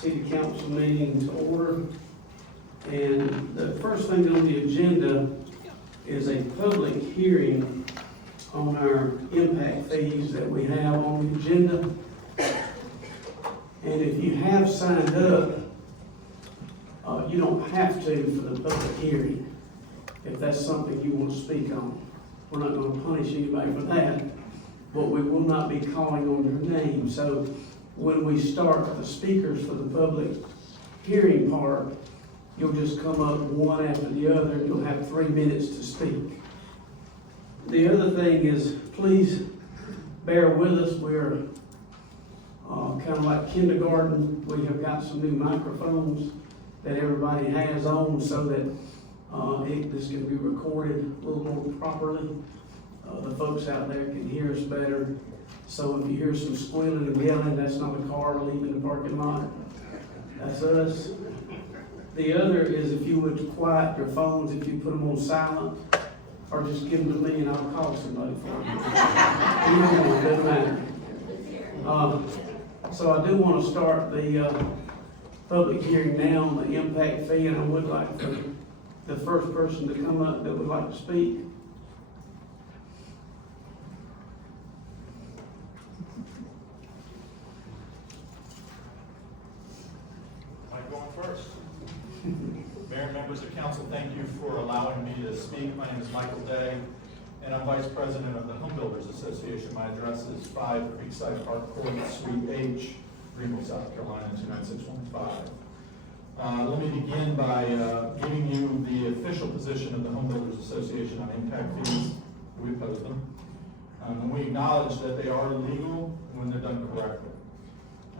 city council meeting to order. And the first thing on the agenda is a public hearing on our impact fees that we have on the agenda. And if you have signed up, you don't have to for the public hearing, if that's something you want to speak on. We're not going to punish anybody for that, but we will not be calling on your name. So when we start the speakers for the public hearing part, you'll just come up one after the other, and you'll have 3 minutes to speak. The other thing is, please bear with us. We're kind of like kindergarten. We have got some new microphones that everybody has on so that this can be recorded a little more properly. The folks out there can hear us better. So if you hear some squealing and yelling, that's not a car leaving the parking lot. That's us. The other is if you would quiet your phones, if you put them on silent, or just give them to me and I'll call somebody for you. Either one, doesn't matter. So I do want to start the public hearing now on the impact fee, and I would like for the first person to come up that would like to speak. Am I going first? Mayor and members of council, thank you for allowing me to speak. My name is Michael Day, and I'm Vice President of the Home Builders Association. My address is 5 Creekside Park Court, Suite H, Greenville, South Carolina, 29615. Let me begin by giving you the official position of the Home Builders Association on impact fees. We oppose them. And we acknowledge that they are illegal when they're done correctly.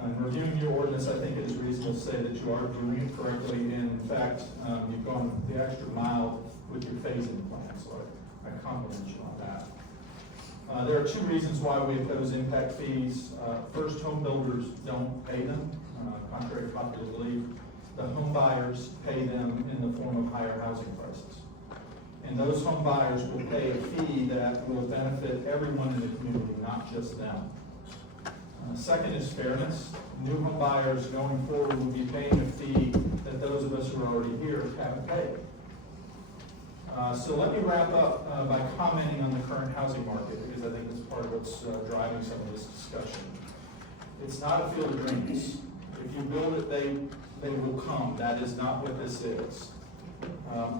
In reviewing your ordinance, I think it is reasonable to say that you are doing it correctly, and in fact, you've gone the extra mile with your phasing plan, so I compliment you on that. There are two reasons why we oppose impact fees. First, home builders don't pay them, contrary to popular belief. The home buyers pay them in the form of higher housing prices. And those home buyers will pay a fee that will benefit everyone in the community, not just them. Second is fairness. New home buyers going forward will be paying a fee that those of us who are already here haven't paid. So let me wrap up by commenting on the current housing market, because I think it's part of what's driving some of this discussion. It's not a field of dreams. If you build it, they will come. That is not what this is.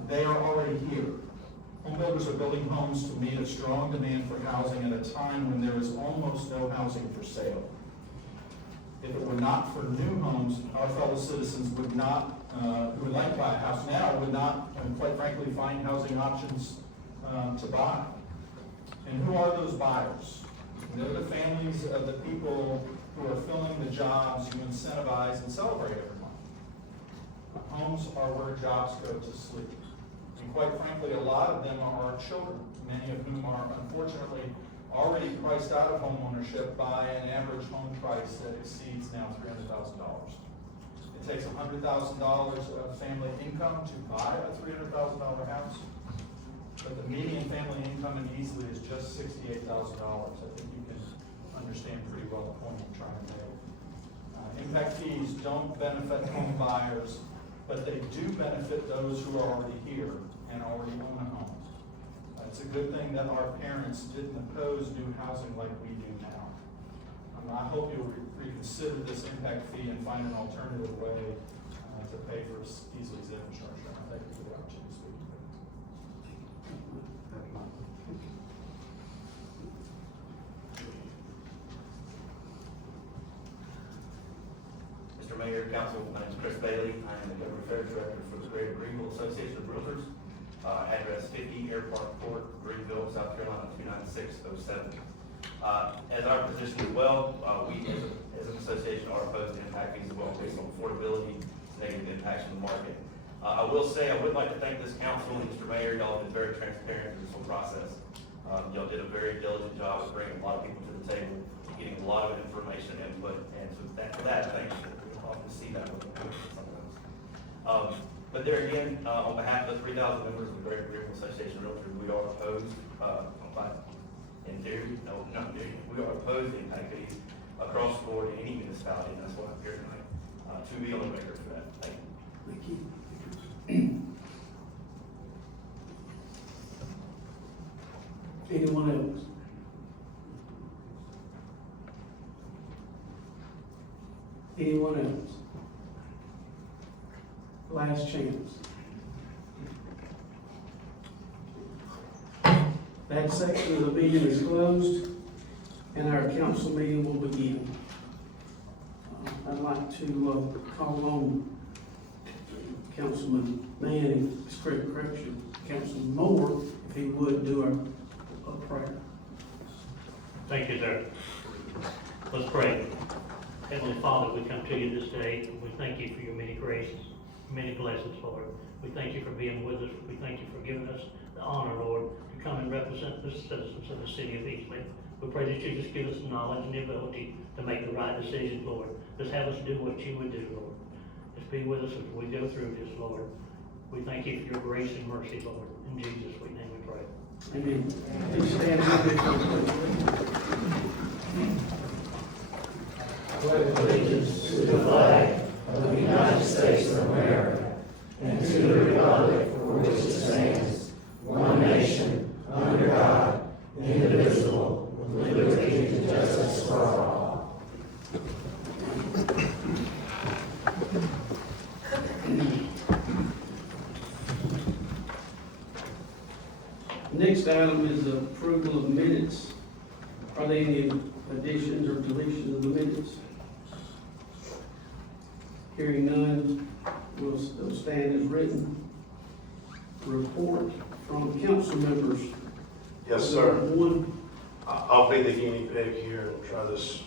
They are already here. Home builders are building homes to meet a strong demand for housing at a time when there is almost no housing for sale. If it were not for new homes, our fellow citizens would not, who would like to buy a house now, would not, quite frankly, find housing options to buy. And who are those buyers? They're the families of the people who are filling the jobs you incentivize and celebrate every month. Homes are where jobs go to sleep. And quite frankly, a lot of them are our children, many of whom are unfortunately already priced out of home ownership by an average home price that exceeds now $300,000. It takes $100,000 of family income to buy a $300,000 house, but the median family income in Easley is just $68,000. I think you can understand pretty well the point I'm trying to make. Impact fees don't benefit home buyers, but they do benefit those who are already here and already own a home. It's a good thing that our parents didn't oppose new housing like we do now. I hope you'll reconsider this impact fee and find an alternative way to pay for Easley's infrastructure. Thank you for the opportunity to speak. Mr. Mayor, Council, my name is Chris Bailey. I am the Government Affairs Director for the Greater Greenville Association of Realtors. Address 50 Airport Court, Greenville, South Carolina, 29607. As our position as well, we as an association are opposed to impact fees as well based on affordability, negative impacts on the market. I will say I would like to thank this council and Mr. Mayor. Y'all have been very transparent through this whole process. Y'all did a very diligent job of bringing a lot of people to the table, getting a lot of information and input, and so for that, thank you. We don't often see that with sometimes. But there again, on behalf of the 3,000 members of the Greater Greenville Association of Realtors, we are opposed, in theory, no, not in theory, we are opposed to impact fees across the board in any municipality, and that's what I'm here tonight to to be only makers for that. Thank you. Thank you. Anyone else? Anyone else? Last chance. That section of the meeting is closed, and our council meeting will begin. I'd like to call on Councilman Manning, correction, Councilman Moore, if he would do a prayer. Thank you, sir. Let's pray. Heavenly Father, we come to you this day, and we thank you for your many graces, many blessings, Lord. We thank you for being with us. We thank you for giving us the honor, Lord, to come and represent the citizens of the city of Easley. We pray that you just give us the knowledge and the ability to make the right decisions, Lord. Just have us do what you would do, Lord. Just be with us as we go through this, Lord. We thank you for your grace and mercy, Lord. In Jesus' sweet name we pray. Amen. Please stand with Allegiance to the flag of the United States of America and to the republic for which it stands, one nation, under God, indivisible, with liberty and justice for all. Next item is approval of minutes. Are there any additions or deletions of the minutes? Hearing none, will still stand as written. Report from council members. Yes, sir. One, I'll be the guinea pig here and try this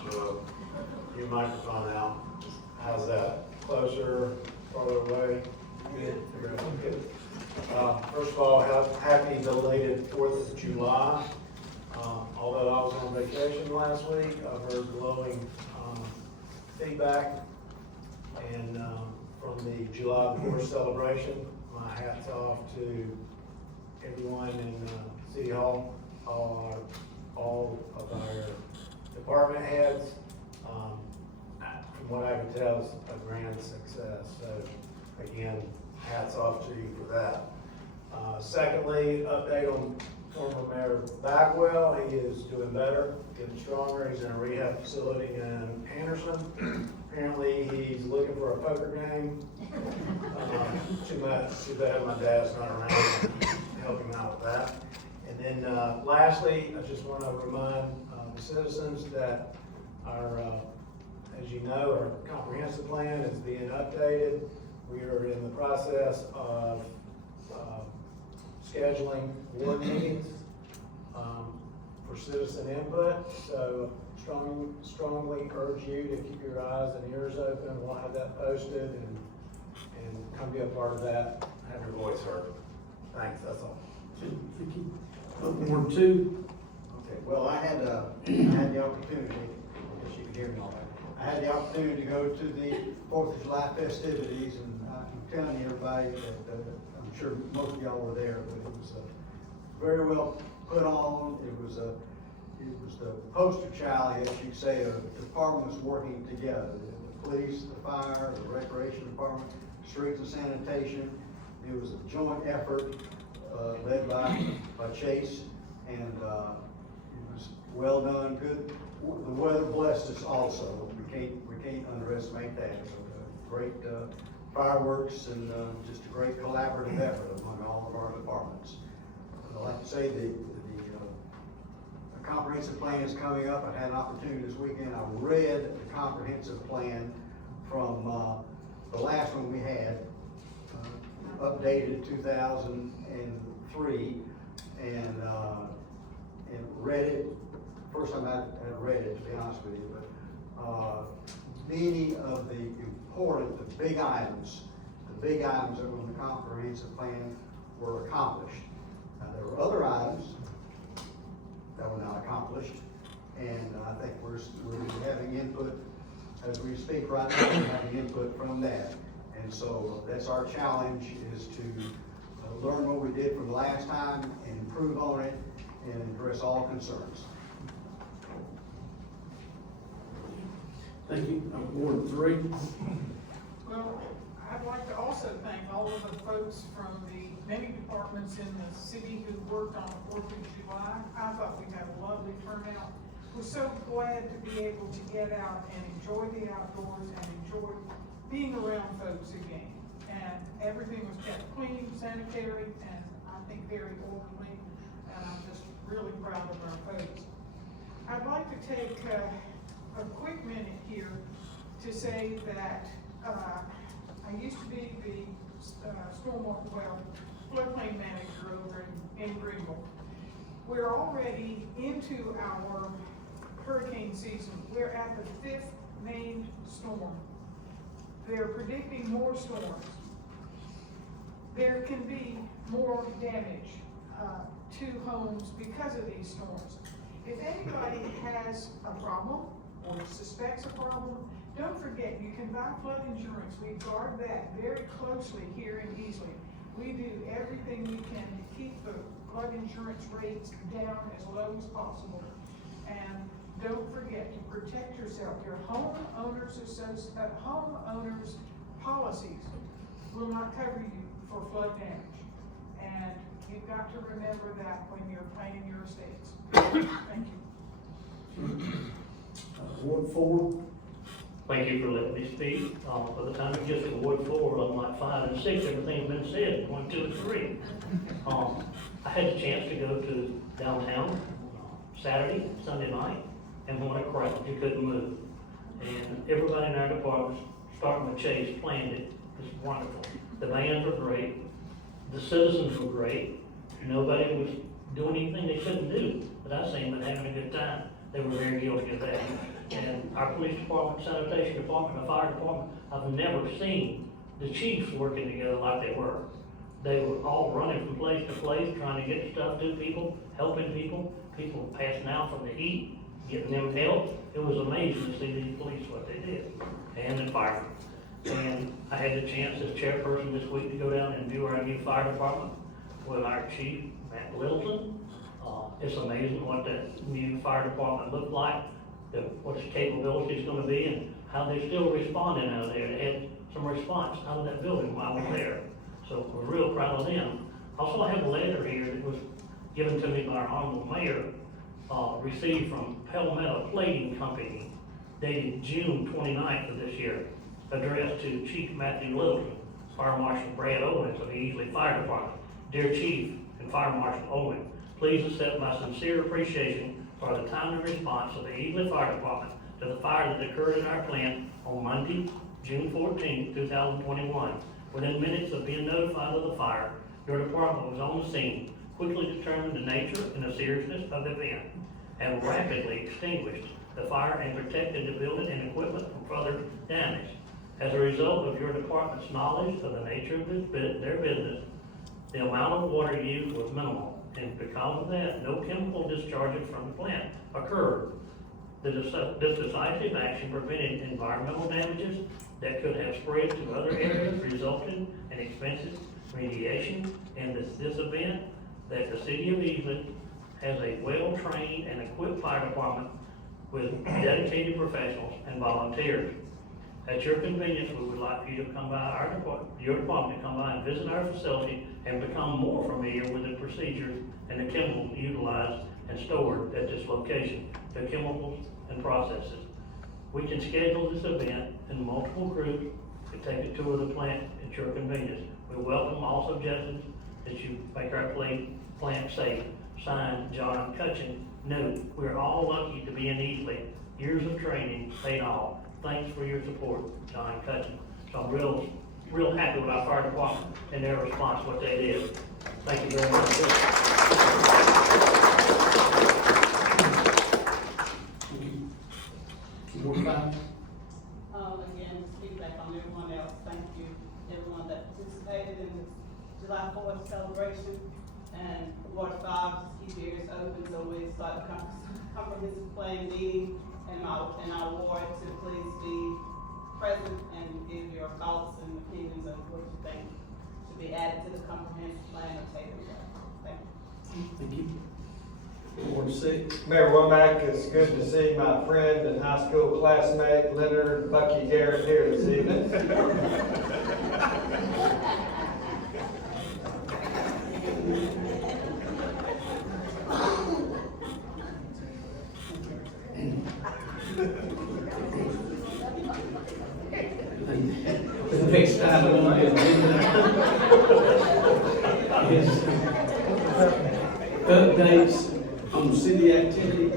new microphone out. How's that? Closer, farther away? Good. Good. First of all, happy belated 4th of July. Although I was on vacation last week, I've heard glowing feedback. And from the July 4th celebration, my hat's off to everyone in City Hall, all of our department heads. From what I can tell, it's a grand success. So again, hats off to you for that. Secondly, update on former Mayor Backwell. He is doing better, getting stronger. He's in a rehab facility in Anderson. Apparently, he's looking for a poker game. Too bad my dad's not around to help him out with that. And then lastly, I just want to remind the citizens that our, as you know, our comprehensive plan is being updated. We are in the process of scheduling board meetings for citizen input. So strongly urge you to keep your eyes and ears open. We'll have that posted and come be a part of that, have your voice heard. Thanks, that's all. thank you. Ward 2. Okay, well, I had the opportunity, I guess you can hear me all right. I had the opportunity to go to the 4th of July festivities, and I'm telling you, everybody, that I'm sure most of y'all were there, but it was very well put on. It was the poster child, I guess you'd say, of departments working together. The police, the fire, the recreation department, streets and sanitation. It was a joint effort led by Chase, and it was well done, good. The weather blessed us also. We can't underestimate that. So, great fireworks and just a great collaborative effort among all of our departments. I'd like to say the comprehensive plan is coming up. I had an opportunity this weekend. I read the comprehensive plan from the last one we had, updated 2003, and read it. First time I read it, to be honest with you, but many of the important, the big items that were in the comprehensive plan were accomplished. Now, there were other items that were not accomplished, and I think we're having input, as we speak right now, we're having input from that. And so that's our challenge, is to learn what we did from the last time and improve on it and address all concerns. Thank you. Ward 3. Well, I'd like to also thank all of the folks from the many departments in the city who worked on the 4th of July. I thought we had a lovely turnout. We're so glad to be able to get out and enjoy the outdoors and enjoy being around folks again. And everything was kept clean, sanitary, and I think very orderly. And I'm just really proud of our folks. I'd like to take a quick minute here to say that I used to be the floodplain manager over in Greenville. We're already into our hurricane season. We're at the 5th named storm. They're predicting more storms. There can be more damage to homes because of these storms. If anybody has a problem or suspects a problem, don't forget, you can buy flood insurance. We guard that very closely here in Easley. We do everything we can to keep the flood insurance rates down as low as possible. And don't forget to protect yourself. Your homeowners policies will not cover you for flood damage. And you've got to remember that when you're planning your estates. Thank you. Ward 4. Thank you for letting me speak. By the time it gets to Ward 4, on like 5 and 6, everything's been said, 1, 2, and 3. I had a chance to go to downtown Saturday, Sunday night, and what a crowd, you couldn't move. And everybody in our department, starting with Chase, planned it. It's wonderful. The bands were great. The citizens were great. Nobody was doing anything they couldn't do, but I seen them having a good time. They were very guilty of that. And our police department, sanitation department, the fire department, I've never seen the chiefs working together like they were. They were all running from place to place, trying to get stuff to people, helping people passing out from the heat, getting them help. It was amazing to see these police, what they did, and the fire. And I had the chance as chairperson this week to go down and view our new fire department with our chief, Matt Littleton. It's amazing what that new fire department looked like, what its capability is going to be, and how they're still responding out there. They had some response out of that building while I was there. So we're real proud of them. Also, I have a letter here that was given to me by our honorable mayor, received from Palmetto Plating Company, dated June 29th of this year, addressed to Chief Matthew Littleton, Fire Marshal Brad Owens of the Easley Fire Department. Dear Chief and Fire Marshal Owens, please accept my sincere appreciation for the timely response of the Easley Fire Department to the fire that occurred in our plant on Monday, June 14, 2021. Within minutes of being notified of the fire, your department was on the scene, quickly determined the nature and the seriousness of the event, and rapidly extinguished the fire and protected the building and equipment from further damage. As a result of your department's knowledge of the nature of their business, the amount of water used was minimal, and because of that, no chemical discharges from the plant occurred. This decisive action prevented environmental damages that could have spread to other areas, resulting in expensive remediation. And this event, that the city of Easley has a well-trained and equipped fire department with dedicated professionals and volunteers. At your convenience, we would like for you to come by your department to come by and visit our facility and become more familiar with the procedures and the chemicals utilized and stored at this location, the chemicals and processes. We can schedule this event in multiple groups to take a tour of the plant at your convenience. We welcome all suggestions that you make our plant safe. Signed, John Cutchin. Note, we're all lucky to be in Easley. Years of training paid off. Thanks for your support, John Cutchin. So I'm real happy with our fire department and their response, what they did. Thank you very much. Ward 5. Again, to feedback on everyone else, thank you, everyone that participated in the July 4th celebration. And Ward 5, just keep your ears open, so we start the comprehensive plan meeting in our ward to please be present and give your thoughts and opinions of what you think should be added to the comprehensive plan or taken away. Thank you. Thank you. Ward 6. Mayor Womack, it's good to see my friend and high school classmate Leonard Bucky Garrett here this evening. next item on the agenda is updates on city activity.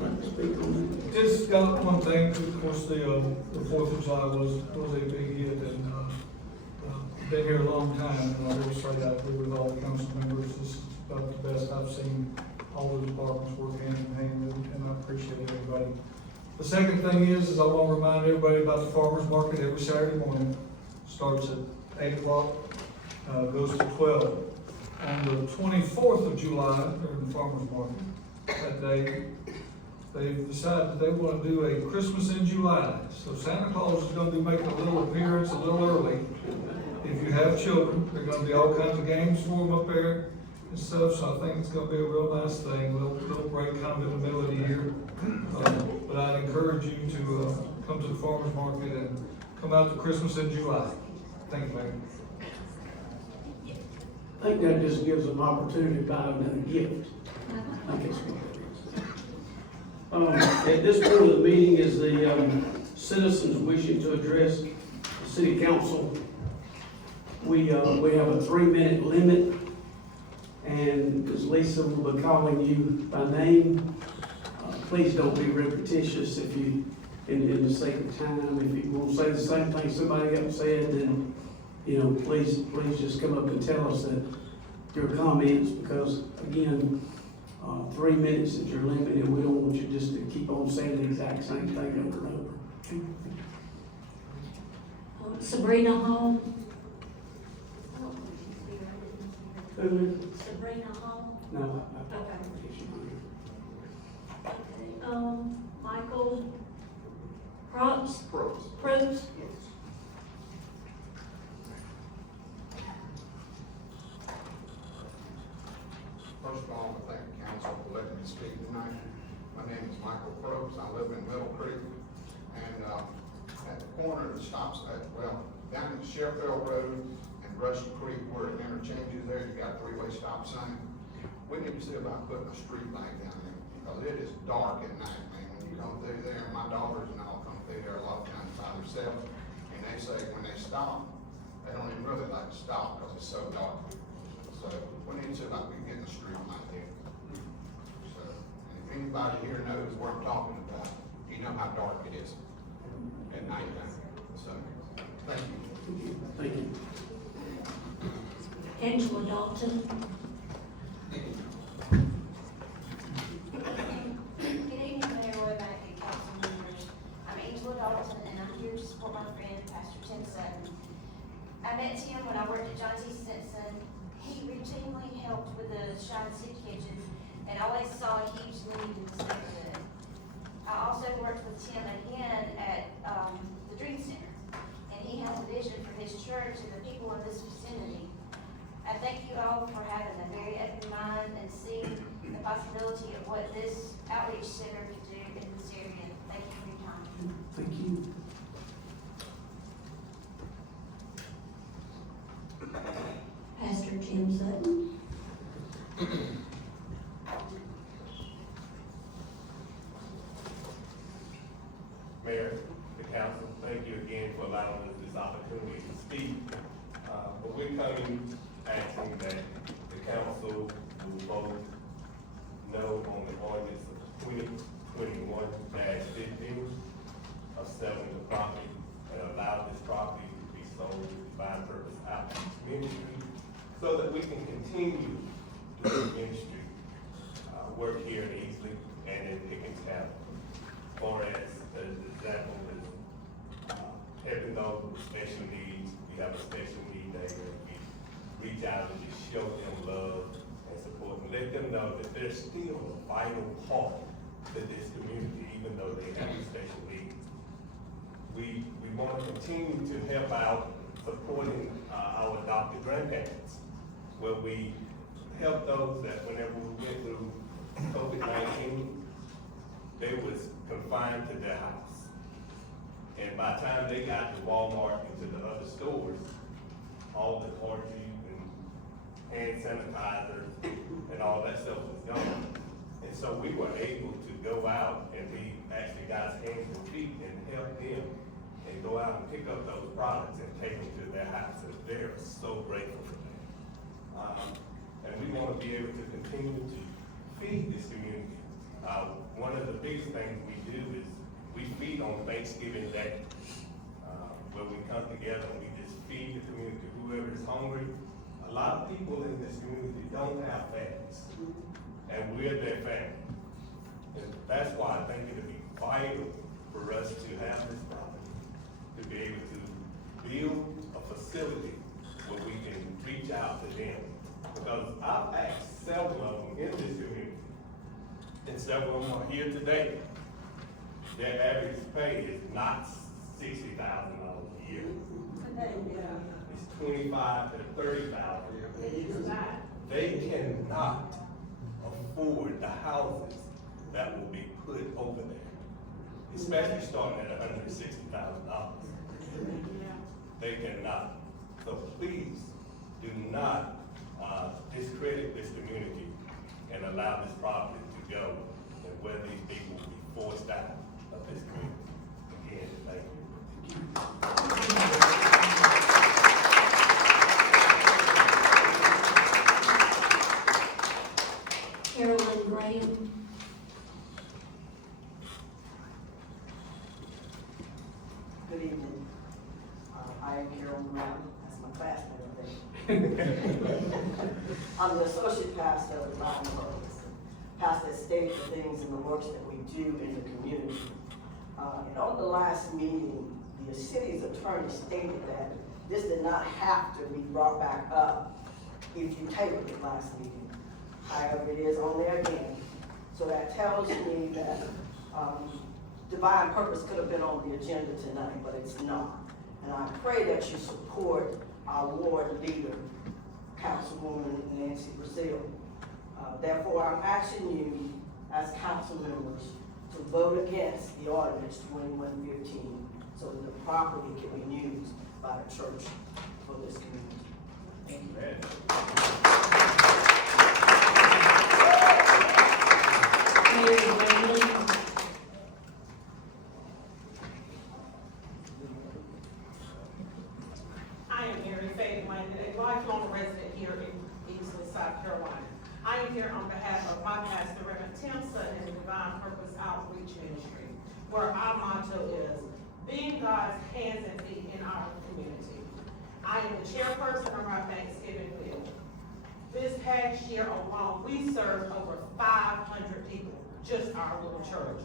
Like to speak on Just got one thing, of course, the 4th of July was a big hit, and, been here a long time, and I will say I agree with all the council members, this is about the best I've seen all the departments work hand in hand, and I appreciate everybody. The second thing is I want to remind everybody about the farmer's market every Saturday morning. Starts at 8 o'clock, goes to 12. On the 24th of July, during the farmer's market, that day, they've decided that they want to do a Christmas in July. So Santa Claus is going to be making a little appearance a little early. If you have children, there are going to be all kinds of games for them up there and stuff, so I think it's going to be a real nice thing. Little break kind of in the middle of the year. But I'd encourage you to come to the farmer's market and come out to Christmas in July. Thank you, Mayor. I think that just gives them opportunity to buy another gift. I think it's what it is. At this point of the meeting is the citizens wishing to address the city council. We have a 3-minute limit, and because Lisa will be calling you by name, please don't be repetitious if you, in the sake of time, if you want to say the same thing somebody else said, then, please just come up and tell us that your comments, because again, 3 minutes is your limit, and we don't want you just to keep on saying the exact same thing over and over. Sabrina Hall. Who? Sabrina Hall. No, Michael Probst. First of all, I thank the council for letting me speak tonight. My name is Michael Probst. I live in Middle Creek. And at the corner of the stops, down at Sheffield Road and Brushy Creek where it interchanges there, you got a 3-way stop sign. We need to see about putting a street light down there because it is dark at night, man. When you come through there, my daughters and all come through there a lot of times by themselves. And they say when they stop, they don't even really like to stop because it's so dark. So we need to see about we getting a street light there. So, and if anybody here knows what I'm talking about, you know how dark it is at night time. So, thank you. Thank you. Angela Dalton. Good evening, Mayor Roy, Bank, council members. I'm Angela Dalton, and I'm here to support my friend, Pastor Tim Sutton. I met Tim when I worked at John T. Stinson. He routinely helped with the Shine Soup Kitchen and always saw a huge need in this neighborhood. I also worked with Tim again at the Dream Center, and he has a vision for his church and the people in this vicinity. I thank you all for having a very open mind and seeing the possibility of what this outreach center could do in this area. Thank you for your time. Thank you. Pastor Tim Sutton. Mayor, the council, thank you again for allowing us this opportunity to speak. But we're coming asking that the council will vote no on the ordinance of 2021-15 of selling the property and allow this property to be sold to divine purpose out to the community so that we can continue to do ministry, work here in Easley and in Pickens County. For as an example is helping those with special needs. We have a special need day where we reach out and just show them love and support and let them know that they're still a vital part to this community, even though they have a special need. We want to continue to help out supporting our adopted grandparents, where we help those that whenever we went through COVID-19, they was confined to their house. And by the time they got to Walmart and to the other stores, all the toiletries and hand sanitizer and all that stuff was gone. And so we were able to go out and we actually got hands and feet and help them and go out and pick up those products and take them to their houses. They're so grateful for that. And we want to be able to continue to feed this community. One of the biggest things we do is we feed on Thanksgiving Day, where we come together and we just feed the community, whoever is hungry. A lot of people in this community don't have families, and we're their family. And that's why I think it'll be vital for us to have this property, to be able to build a facility where we can reach out to them. Because I've asked several of them in this community, and several of them are here today. Their average pay is not $60,000 a year. It's $25,000 to $30,000. They cannot afford the houses that will be put over there, especially starting at $160,000. They cannot. So please do not discredit this community and allow this property to go and where these people will be forced out of this community. Again, thank you. Carolyn Graham. Good evening. I am Carolyn Graham. That's my classmate, I think. I'm the associate pastor of the Divine Purpose. Pastor stated the things and the works that we do in the community. And on the last meeting, the city's attorney stated that this did not have to be brought back up if you tabled it last meeting. However, it is on there again. So that tells me that Divine Purpose could have been on the agenda tonight, but it's not. And I pray that you support our ward leader, Councilwoman Nancy Brazil. Therefore, I'm asking you as council members to vote against the ordinance 2115 so that the property can be used by the church for this community. Thank you. Mary Brandon. I am Mary Faye Landon, a lifelong resident here in Easley, South Carolina. I am here on behalf of my pastor, Reverend Tim Sutton, and the Divine Purpose Outreach Ministry, where our motto is, being God's hands and feet in our community. I am the chairperson of our Thanksgiving meal. This past year alone, we served over 500 people, just our little church.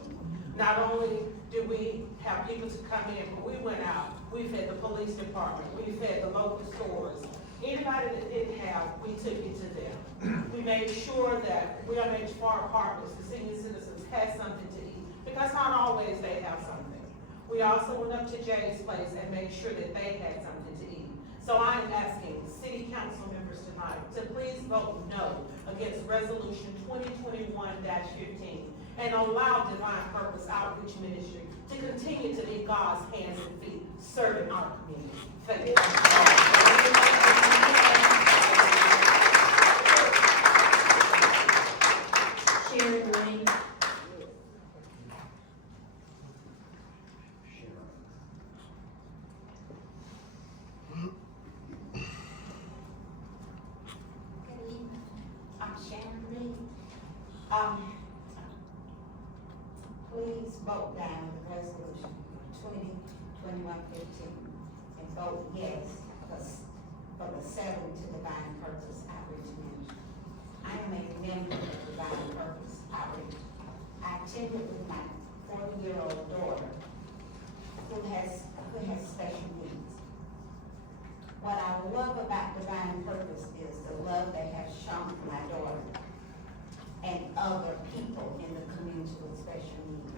Not only did we have people to come in, but we went out, we fed the police department, we fed the local stores. Anybody that didn't have, we took it to them. We made sure that we are making sure our partners, the senior citizens, had something to eat, because not always they have something. We also went up to Jay's place and made sure that they had something to eat. So I am asking city council members tonight to please vote no against resolution 2021-15 and allow Divine Purpose Outreach Ministry to continue to be God's hands and feet serving our community. Thank you. Sharon Lane. I'm Sharon Reed. Please vote down the resolution 2021-15 and vote yes for the selling to Divine Purpose Outreach Ministry. I am a member of Divine Purpose Outreach. I attended with my 40-year-old daughter who has special needs. What I love about Divine Purpose is the love they have shown for my daughter and other people in the community with special needs.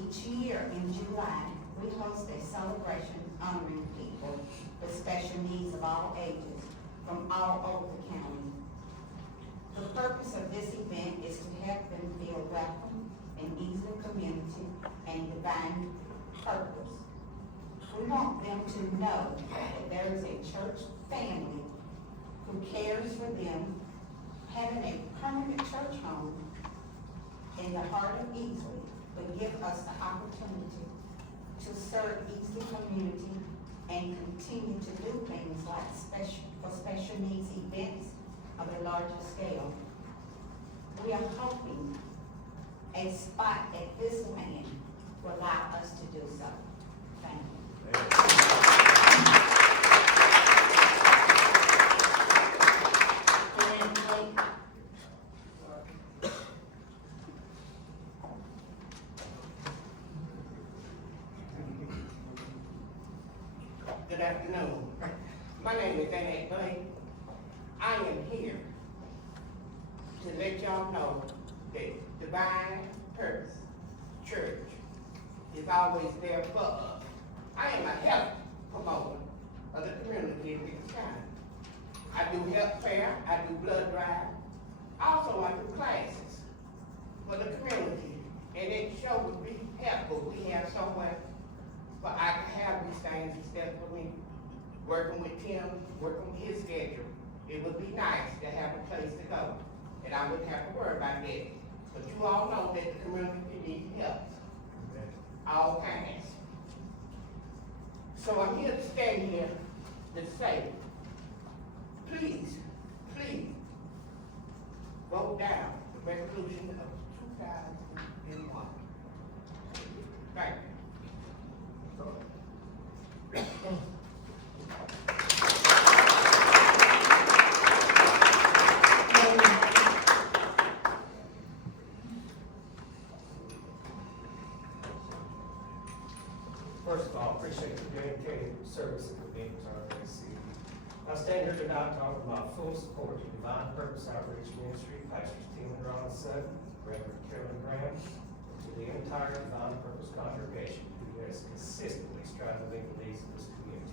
Each year in July, we host a celebration honoring people with special needs of all ages from all over the county. The purpose of this event is to help them feel welcome in Easley community and Divine Purpose. We want them to know that there is a church family who cares for them. Having a permanent church home in the heart of Easley would give us the opportunity to serve Easley community and continue to do things like special needs events of a larger scale. We are hoping a spot at this land will allow us to do so. Thank you. Good afternoon. My name is Annette Blake. I am here to let y'all know that Divine Purpose Church is always there for us. I am a health promoter of the community in this county. I do health fair, I do blood drive. Also, I do classes for the community, and it sure would be helpful. We have somewhere but I can have these things instead of me working with Tim, working with his schedule. It would be nice to have a place to go, and I wouldn't have to worry about that. But you all know that the community needs help, all kinds. So I'm here to stand here to say, please, please, vote down the resolution of 2001. Thank you. First of all, appreciate your dedicated service and commitment to our great city. I stand here tonight talking about full support to Divine Purpose Outreach Ministry, Pastors Tim and Ron Sutton, Reverend Carolyn Graham, and to the entire Divine Purpose congregation who has consistently strived to meet the needs of this community.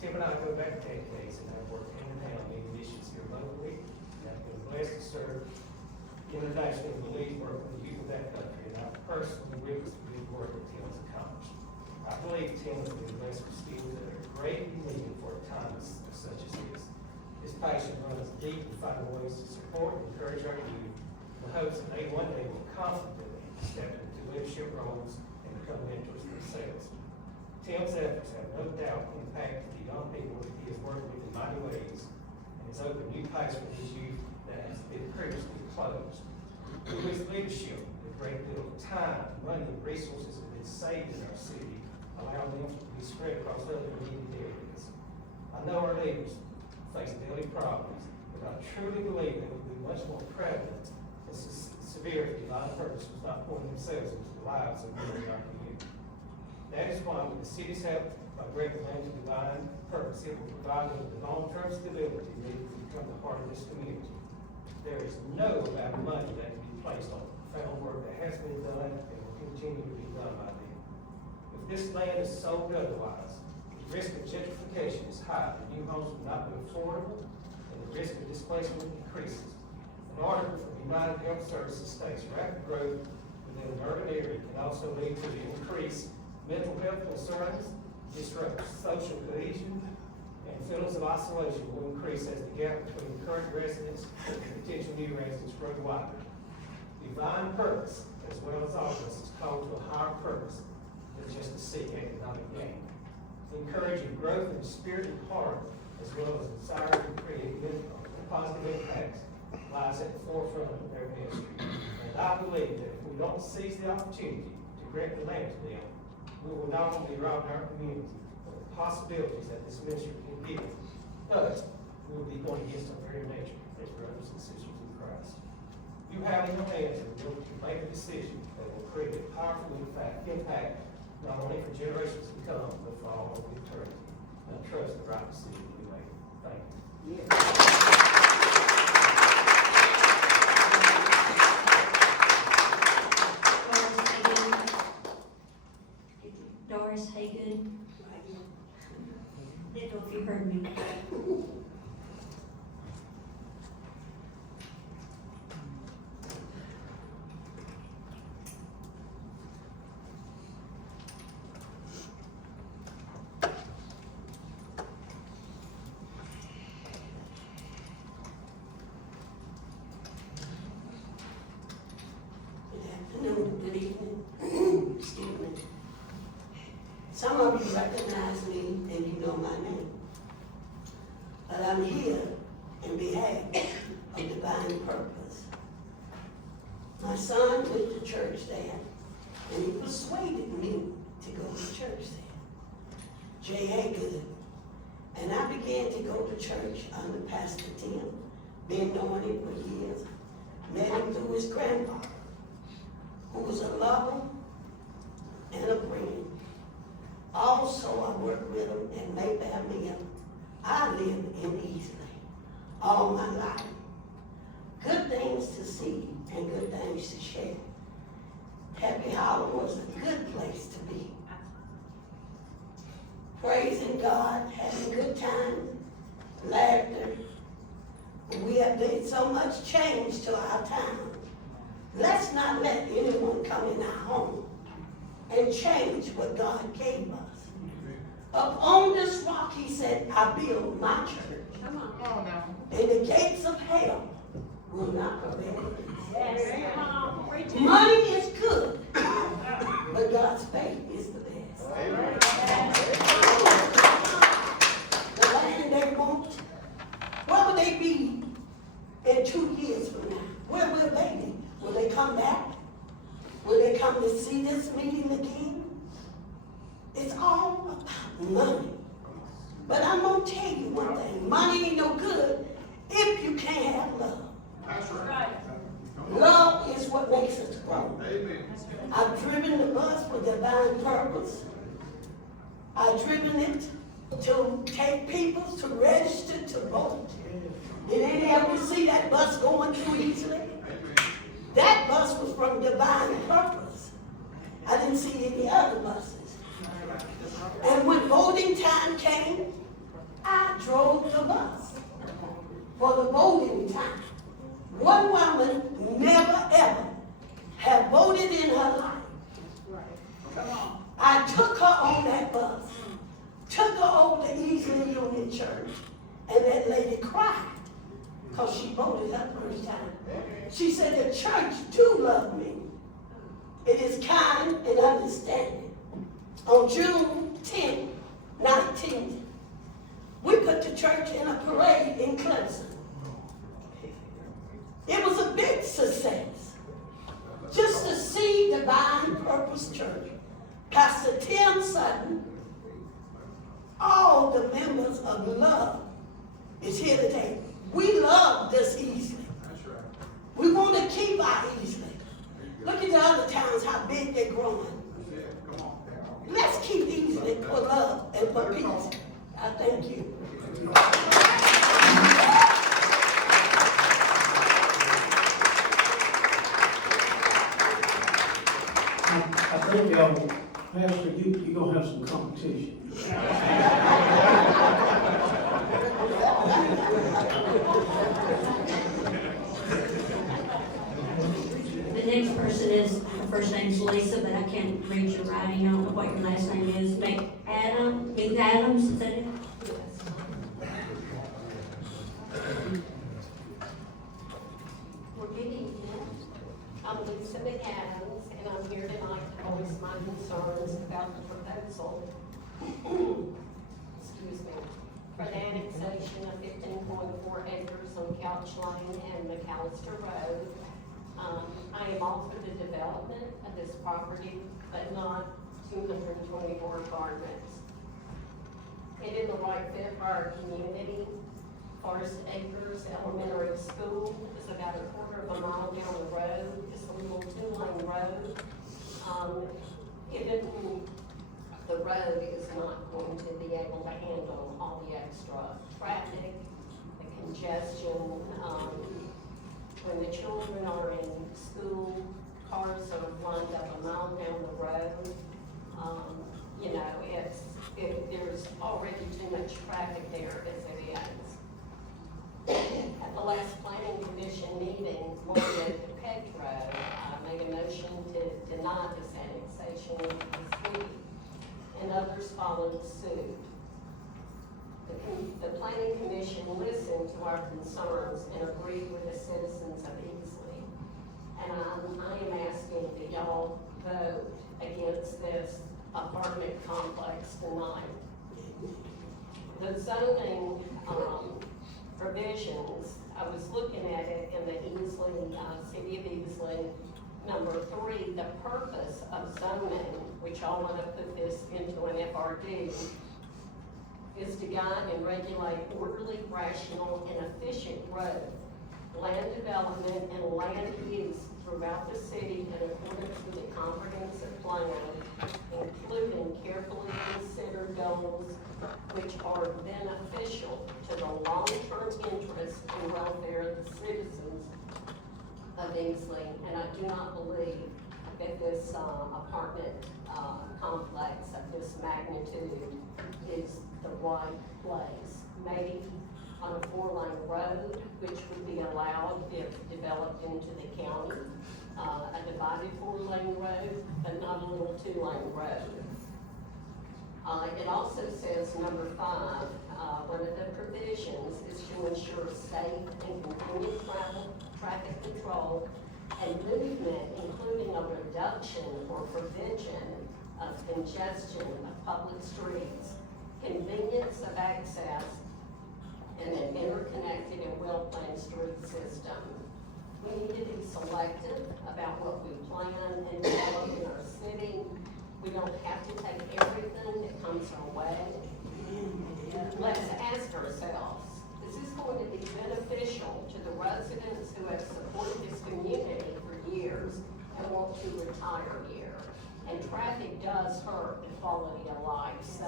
Tim and I go back decades and have worked hand in hand on many missions here locally, and have been blessed to serve internationally and believe work with the youth of that country, and I personally witnessed the good work that Tim has accomplished. I believe Tim has been blessed with skills that are greatly needed for a time such as this. His passion runs deep in finding ways to support and encourage our youth in the hopes that they one day will confidently step into leadership roles and become mentors themselves. Tim's efforts have no doubt impacted the young people that he has worked with in mighty ways and has opened new paths for his youth that has been previously closed. Through his leadership, a great deal of time, money, and resources have been saved in our city, allowing them to be spread across other needed areas. I know our leaders face daily problems, but I truly believe they would be much more prevalent and severe if Divine Purpose was not pouring themselves into the lives of many in our community. That is why, with the city's help, by granting land to Divine Purpose, it will provide them with the long-term stability needed to become the heart of this community. There is no amount of money that can be placed on profound work that has been done and will continue to be done by them. If this land is sold otherwise, the risk of gentrification is high, the new homes will not be affordable, and the risk of displacement increases. In order for United Health Services state's rapid growth within an urban area can also lead to the increased mental health concerns, disrupt social cohesion, and feelings of isolation will increase as the gap between current residents and potential new residents grow wider. Divine Purpose, as well as all of us, is called to a higher purpose than just to seek economic gain. Encouraging growth in spirit and heart, as well as desire to create positive impacts, lies at the forefront of their ministry. And I believe that if we don't seize the opportunity to grant the land to them, we will not only rob our community of the possibilities that this ministry can give, but we will be going against our very nature as brothers and sisters in Christ. You have in your hands the ability to make a decision that will create a powerful impact not only for generations to come, but for all of eternity. And I trust the right decision we make. Thank you. Doris Haygood. Didn't know if you heard me. Good evening. Excuse me. Some of you recognize me and you know my name. But I'm here in behalf of divine purpose. My son went to church there, and he persuaded me to go to church there. J.A. Good. And I began to go to church under Pastor Tim. Been knowing him for years. Met him through his grandfather, who was a lover and a friend. Also, I worked with him in Mayfair Mill. I lived in Easley all my life. Good things to see and good things to share. Happy Hollow was a good place to be. Praising God, having good time, laughter. We have made so much change to our town. Let's not let anyone come in our home and change what God gave us. Up on this rock, he said, I build my church. Come on now. And the gates of hell will not prevail. Yes. Money is good, but God's faith is the best. The land they want, where will they be in 2 years from now? Where will they be? Will they come back? Will they come to see this meeting again? It's all about money. But I'm going to tell you one thing. Money ain't no good if you can't have love. That's right. Love is what makes us grow. Amen. I've driven the bus for divine purpose. I've driven it to take people to register to vote. Did any ever see that bus going through Easley? That bus was from divine purpose. I didn't see any other buses. And when voting time came, I drove the bus for the voting time. One woman never ever had voted in her life. I took her on that bus, took her over to Easley Union Church, and that lady cried because she voted her first time. She said, the church do love me. It is kind and understanding. On June 10th, 19th, we put the church in a parade in Clemson. It was a big success. Just to see Divine Purpose Church, Pastor Tim Sutton, all the members of Love is here today. We love this Easley. We want to keep our Easley. Look at the other towns, how big they're growing. Let's keep Easley for love and for peace. I thank you. I think, Pastor, you're going to have some competition. The next person is, her first name's Lisa, but I can't read your writing. I don't know what your last name is. McAdams, is that it? Well, good evening. I'm Lisa McAdams, and I'm here tonight to voice my concerns about the proposal, excuse me, for the annexation of 15.4 acres on Couch Lane and McAllister Road. I am all for the development of this property, but not 224 apartments. It is the right fit for our community. Forest Acres Elementary School is about a quarter of a mile down the road. It's a little two-lane road. Given the road is not going to be able to handle all the extra traffic, the congestion, when the children are in school, cars are lined up a mile down the road. You know, there's already too much traffic there as it is. At the last planning commission meeting, Maria Petro made a motion to deny this annexation this week, and others followed suit. The planning commission listened to our concerns and agreed with the citizens of Easley. And I am asking that y'all vote against this apartment complex tonight. The zoning, provisions, I was looking at it in the Easley, city of Easley, number 3, the purpose of zoning, which I want to put this into an FRD, is to guide and regulate orderly, rational, and efficient growth, land development, and land use throughout the city in accordance with the comprehensive plan, including carefully considered goals which are beneficial to the long-term interest and welfare of the citizens of Easley. And I do not believe that this apartment complex of this magnitude is the right place. Maybe on a 4-lane road, which would be allowed if developed into the county, a divided 4-lane road, but not a little 2-lane road. It also says, number 5, one of the provisions is to ensure safe and continued traffic control and movement, including a reduction or prevention of congestion of public streets, convenience of access, and an interconnected and well-planned street system. We need to be selective about what we plan and develop in our city. We don't have to take everything that comes our way. Let's ask ourselves, is this going to be beneficial to the residents who have supported this community for years and want to retire here? And traffic does hurt the quality of life, so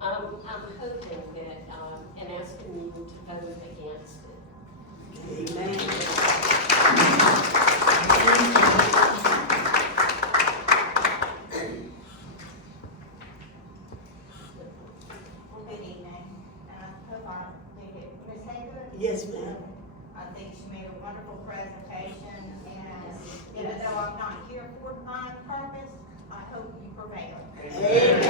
I'm hoping that, and asking you to vote against it. Amen. Well, good evening, and I hope I did it. Ms. Hager? Yes, ma'am. I think she made a wonderful presentation, and even though I'm not here for divine purpose, I hope you prevail. Amen.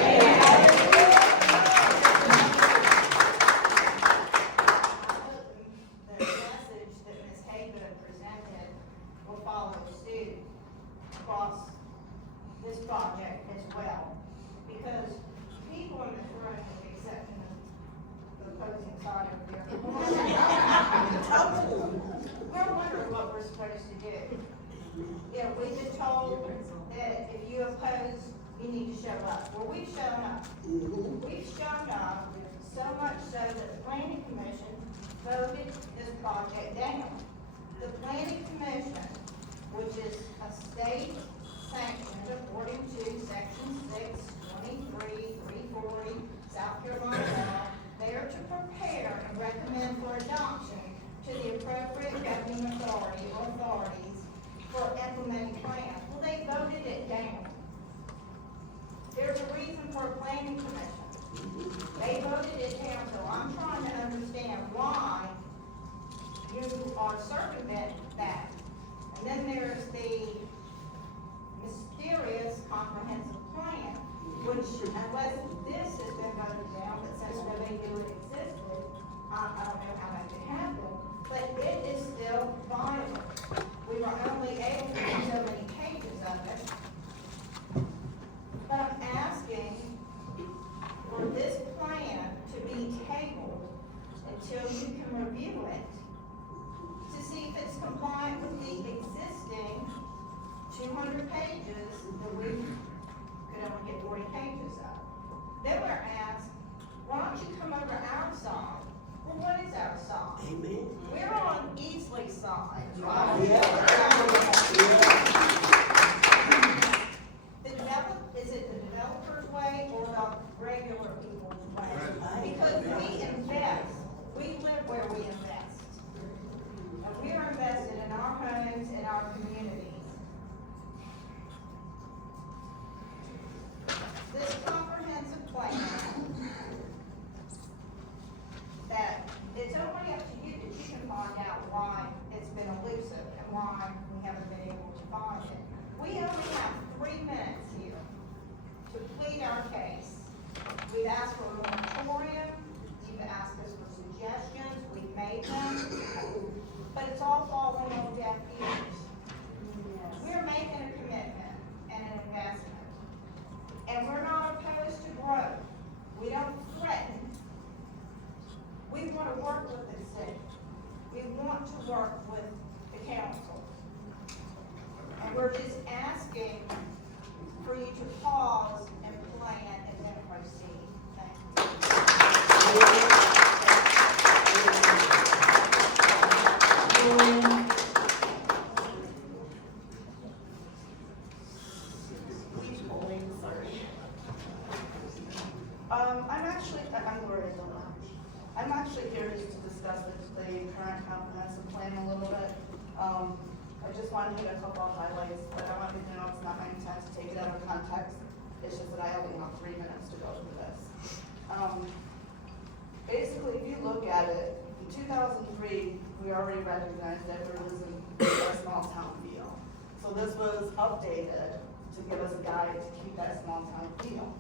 The message that Ms. Hager presented will follow suit across this project as well. Because people in this room, with the exception of the opposing side over there, we're wondering what we're supposed to do. Yeah, we've been told that if you oppose, you need to show up. Well, we've shown up. We've shown up so much so that the planning commission voted this project down. The planning commission, which is a state sanctioned according to section 623, 340, South Carolina law, they are to prepare and recommend for adoption to the appropriate governing authority or authorities for implementing plans. Well, they voted it down. There's a reason for a planning commission. They voted it down, so I'm trying to understand why you are circumventing that. And then there's the mysterious comprehensive plan, which unless this has been voted down, but since nobody knew it existed, I don't know how that could happen, but it is still viable. We were only able to do so many pages of it. But I'm asking for this plan to be tabled until you can review it to see if it's compliant with the existing 200 pages that we could only get 40 pages of. Then we're asked, why don't you come over our side? Well, what is our side? Amen. We're on Easley's side. Is it the developer's way or the regular people's way? Because we invest, we live where we invest. And we are invested in our homes and our communities. This comprehensive plan, that it's only up to you that you can find out why it's been elusive and why we haven't been able to find it. We only have 3 minutes here to plead our case. We've asked for a moratorium, you've asked us for suggestions, we've made them, but it's all falling on deaf ears. We're making a commitment and an investment, and we're not I'm Gloria Dillon. I'm actually here just to discuss the current comprehensive plan a little bit. I just wanted to hit a couple of highlights, but I want you to know it's not my intent to take it out of context. It's just that I only have 3 minutes to go through this. Basically, if you look at it, in 2003, we already recognized that we're losing a small town feel. So this was updated to give us a guide to keep that small town feel.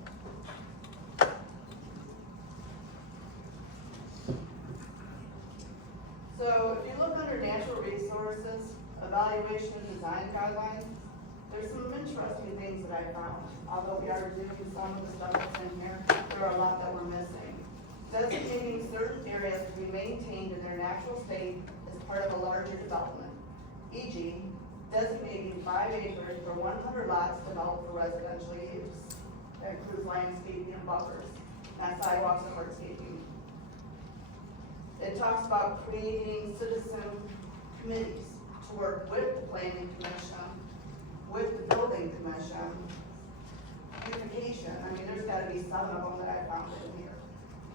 So if you look under natural resources, evaluation and design guidelines, there's some interesting things that I found. Although we are doing some of the stuff that's in here, there are a lot that we're missing. Designating certain areas to be maintained in their natural state as part of a larger development. E.g., designating 5 acres for 100 lots developed for residential use. That includes landscaping and buffers, not sidewalks and hardscaping. It talks about creating citizen committees to work with the planning commission, with the building commission, beautification. I mean, there's gotta be 7 of them that I found in here.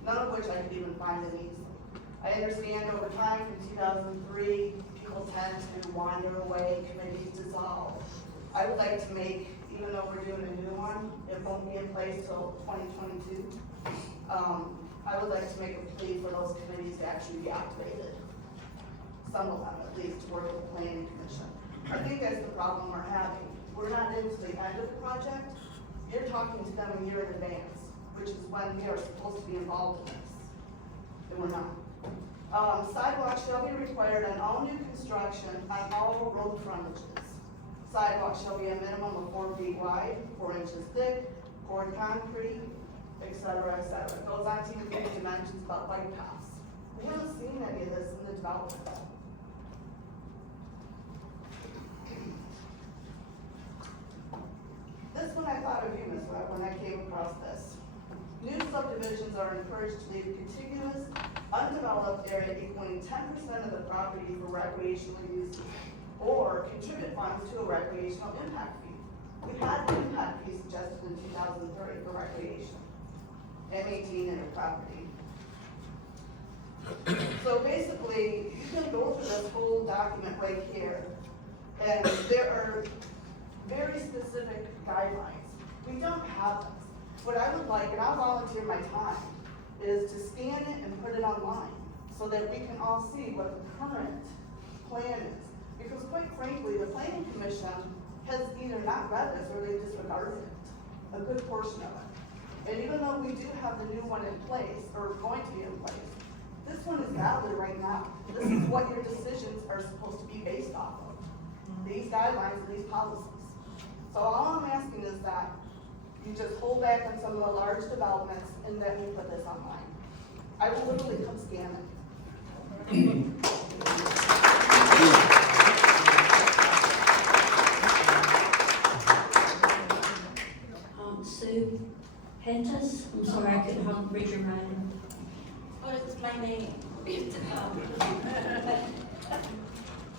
None of which I could even find in Easley. I understand over time from 2003, people tend to wander away, committees dissolve. I would like to make, even though we're doing a new one, it won't be in place till 2022. I would like to make a plea for those committees to actually be activated. Some of them at least, to work with the planning commission. I think that's the problem we're having. We're not into the end of the project. You're talking to them a year in advance, which is when we are supposed to be involved in this. And we're not. Sidewalks shall be required on all new construction on all road frontages. Sidewalks shall be a minimum of 4 feet wide, 4 inches thick, poured concrete, et cetera, et cetera. It goes on to even give dimensions about bike paths. We haven't seen any of this in the development. This one I thought of you, Ms. Webb, when I came across this. New subdivisions are encouraged to leave contiguous, undeveloped area equaling 10% of the property for recreational uses, or contribute funds to a recreational impact fee. We had an impact fee suggested in 2003 for recreation and maintaining a property. So basically, you can go through this whole document right here, and there are very specific guidelines. We don't have this. What I would like, and I'll volunteer my time, is to scan it and put it online so that we can all see what the current plan is. Because quite frankly, the planning commission has either not read this or they disregarded it, a good portion of it. And even though we do have the new one in place, or going to be in place, this one is valid right now. This is what your decisions are supposed to be based off of. These guidelines and these policies. So all I'm asking is that you just hold back on some of the large developments and then we put this online. I will literally come scan it. Sue Hentus, I'm sorry, I couldn't hardly read your writing. What is my name?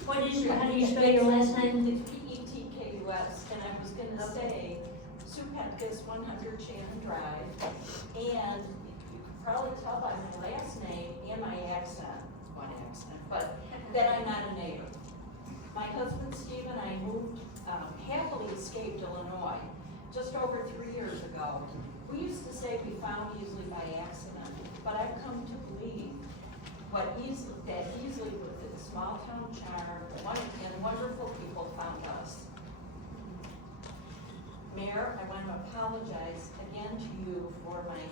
What is your, how do you spell your last name? It's Petkus, and I was gonna say, Sue Petkus, 100 Shannon Drive, and you could probably tell by my last name and my accent, but that I'm not a native. My husband Steve and I moved, happily escaped Illinois just over 3 years ago. We used to say we found Easley by accident, but I've come to believe that Easley with its small town charm and wonderful people found us. Mayor, I want to apologize again to you for my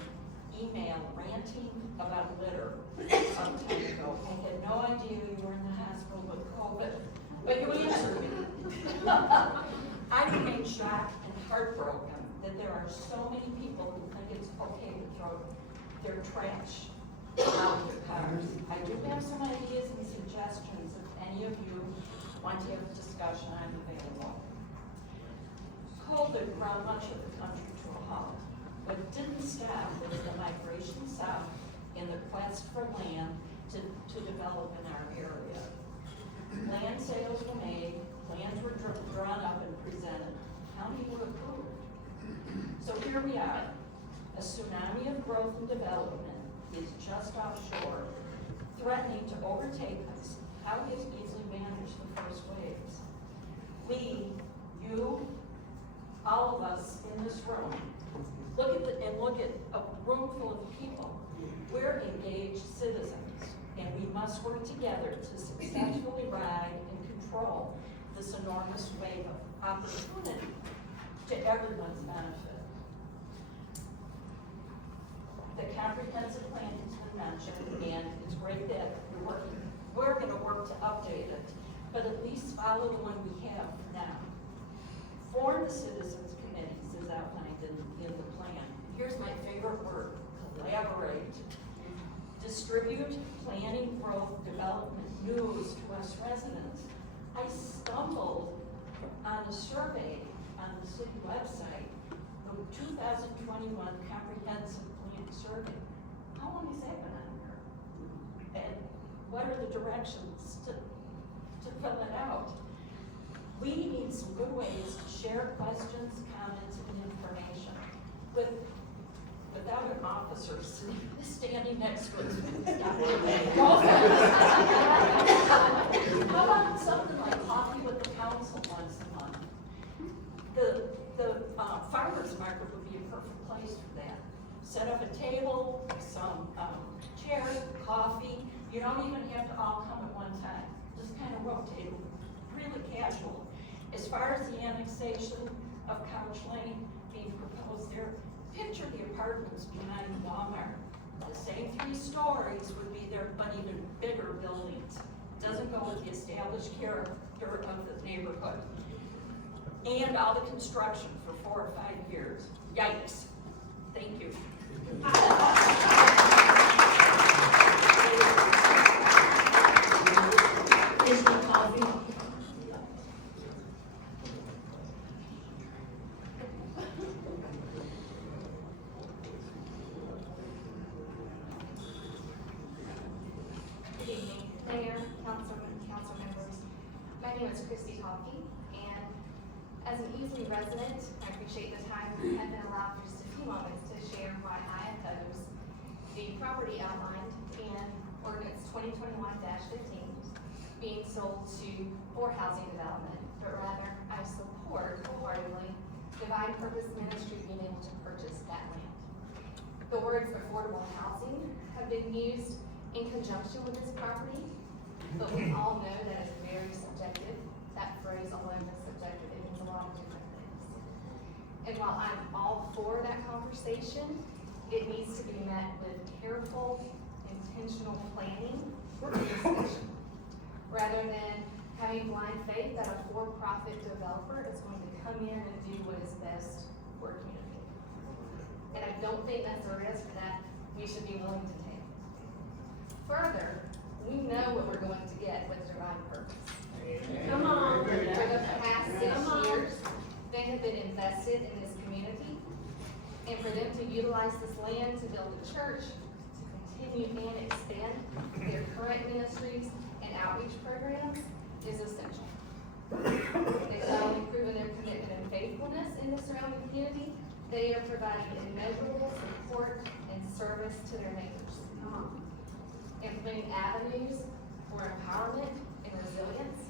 email ranting about litter some time ago. I had no idea you were in the hospital with COVID, but you answered me. I remain shocked and heartbroken that there are so many people who think it's okay to throw their trash out of their cars. I do have some ideas and suggestions. If any of you want to have a discussion, I'm available. COVID brought much of the country to a halt. What didn't stop was the migration south and the quest for land to develop in our area. Land sales were made, plans were drawn up and presented. County were approved. So here we are, a A tsunami of growth and development is just offshore, threatening to overtake us. How has Easley managed the first waves? We, you, all of us in this room, look at a room full of people. We're engaged citizens, and we must work together to successfully ride and control this enormous wave of opportunity to everyone's benefit. The comprehensive plan has been mentioned, and it's great that we're going to work to update it, but at least follow the one we have now. Form the citizens committees as outlined in the plan. Here's my favorite word: collaborate. Distribute planning, growth, development news to us residents. I stumbled on a survey on the city website, the 2021 comprehensive plan survey. How long has that been on here? And what are the directions to fill it out? We need some good ways to share questions, comments, and information without an officer standing next to us. How about something like coffee with the council once a month? The farmer's market would be a perfect place for that. Set up a table, some chairs, coffee. You don't even have to all come at one time. Just kind of rotate, really casual. As far as the annexation of Couch Lane being proposed there, picture the apartments behind Walmart. The same 3 stories would be there, but even bigger buildings. Doesn't go with the established character of the neighborhood. And all the construction for 4 or 5 years. Yikes. Thank you. Is there coffee? Good evening, Mayor, council members. My name is Christy Hockey, and as an Easley resident, I appreciate the time I have been allowed for just a few moments to share why I oppose the property outlined in ordinance 2021-15 being sold for housing development, but rather I support wholeheartedly Divine Purpose Ministry being able to purchase that land. The words affordable housing have been used in conjunction with this property, but we all know that it's very subjective. That phrase alone is subjective. It means a lot of different things. And while I'm all for that conversation, it needs to be met with careful, intentional planning and discussion, rather than having blind faith that a for-profit developer is going to come in and do what is best for a community. And I don't think that's a risk that we should be willing to take. Further, we know what we're going to get with Divine Purpose. Come on. For the past 6 years, they have been invested in this community, and for them to utilize this land to build a church, to continue and expand their current ministries and outreach programs is essential. They've not only proven their commitment and faithfulness in the surrounding community, they are providing immeasurable support and service to their neighbors. Implementing avenues for empowerment and resilience.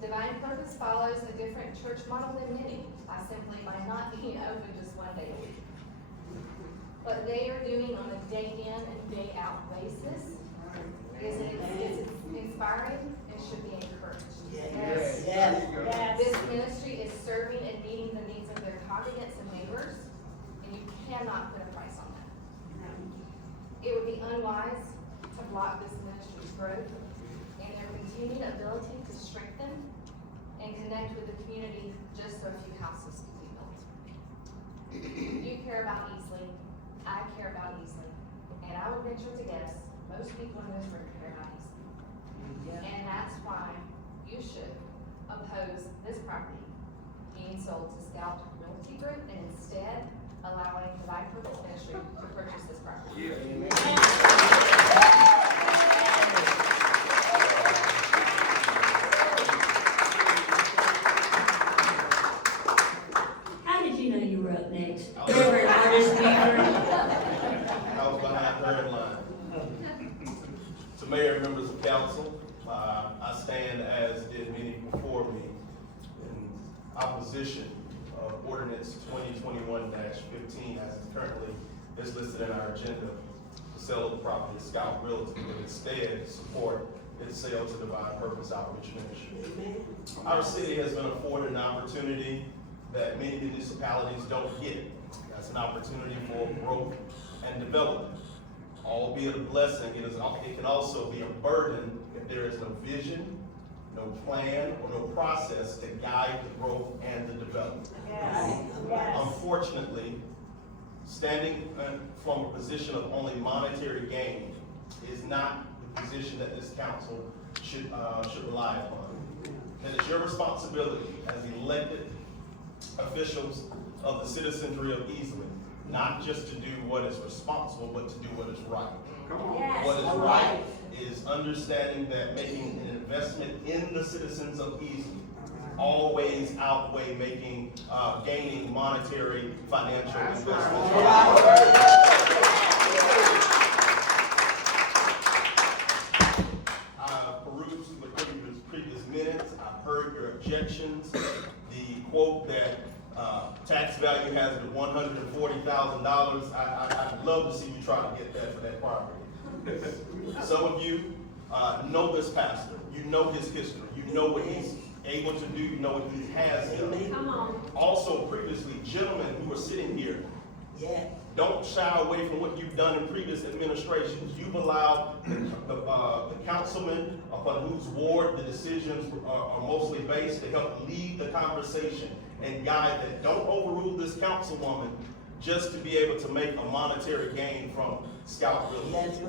Divine Purpose follows a different church model than many by not being open just one day a week. What they are doing on a day in and day out basis is inspiring and should be encouraged. Yes. This ministry is serving and meeting the needs of their congregants and neighbors, and you cannot put a price on that. It would be unwise to block this ministry's growth and their continued ability to strengthen and connect with the community just so a few houses can be built. You care about Easley, I care about Easley, and I would venture to guess most people in this room care about Easley. And that's why you should oppose this property being sold to Scout Realty Group and instead allowing Divine Purpose Ministry to purchase this property. How did you know you were up next? Reverend Artist Beaver. Mayor, members of council, I stand, as did many before me, in opposition of ordinance 2021-15 as it's currently is listed in our agenda, the sale of the property of Scout Realty, but instead support its sale to Divine Purpose Outreach Ministry. Our city has been afforded an opportunity that many municipalities don't get. That's an opportunity for growth and development. Albeit a blessing, it can also be a burden if there is no vision, no plan, or no process to guide the growth and the development. Yes. Yes. Unfortunately, standing from a position of only monetary gain is not the position that this council should rely upon. It is your responsibility as elected officials of the citizenry of Easley, not just to do what is responsible, but to do what is right. Yes. What is right is understanding that making an investment in the citizens of Easley always outweigh gaining monetary financial investment. I've perused the previous minutes. I've heard your objections. The quote that tax value has it at $140,000. I'd love to see you try to get that for that property. Some of you know this pastor. You know his history. You know what he's able to do. You know what he has done. Come on. Also, previously, gentlemen who are sitting here, don't shy away from what you've done in previous administrations. You've allowed the councilman upon whose ward the decisions are mostly based to help lead the conversation and guide that. Don't overrule this councilwoman just to be able to make a monetary gain from Scout Realty.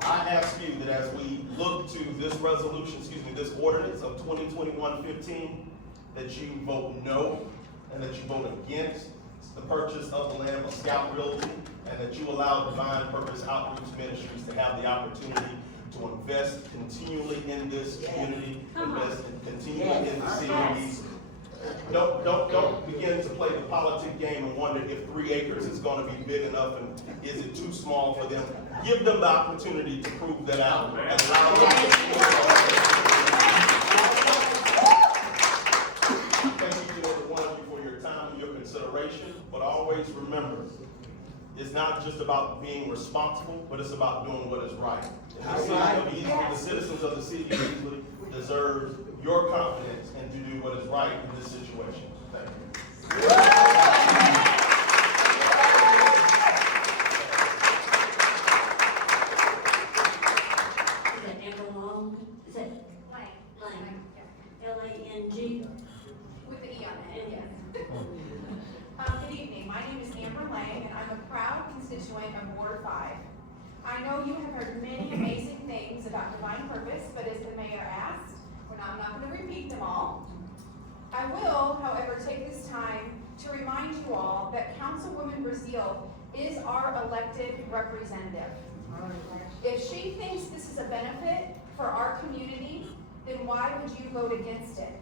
I ask you that as we look to this resolution, this ordinance of 2021-15, that you vote no and that you vote against the purchase of the land of Scout Realty, and that you allow Divine Purpose Outreach Ministries to have the opportunity to invest continually in this community, invest continually in the city of Easley. Don't begin to play the politic game and wonder if 3 acres is going to be big enough and is it too small for them. Give them the opportunity to prove that out. And allow them Thank you to every one of you for your time and your consideration, but always remember, it's not just about being responsible, but it's about doing what is right. And the city of Easley, the citizens of the city of Easley deserve your confidence and to do what is right in this situation. Thank you. Is that Amber Long? Is that Lang? L-A-N-G? With the E on it, yes. Good evening, my name is Amber Lang, and I'm a proud constituent of Ward 5. I know you have heard many amazing things about Divine Purpose, but as the mayor asked, I'm not going to repeat them all. I will, however, take this time to remind you all that Councilwoman Brazil is our elected representative. If she thinks this is a benefit for our community, then why would you vote against it?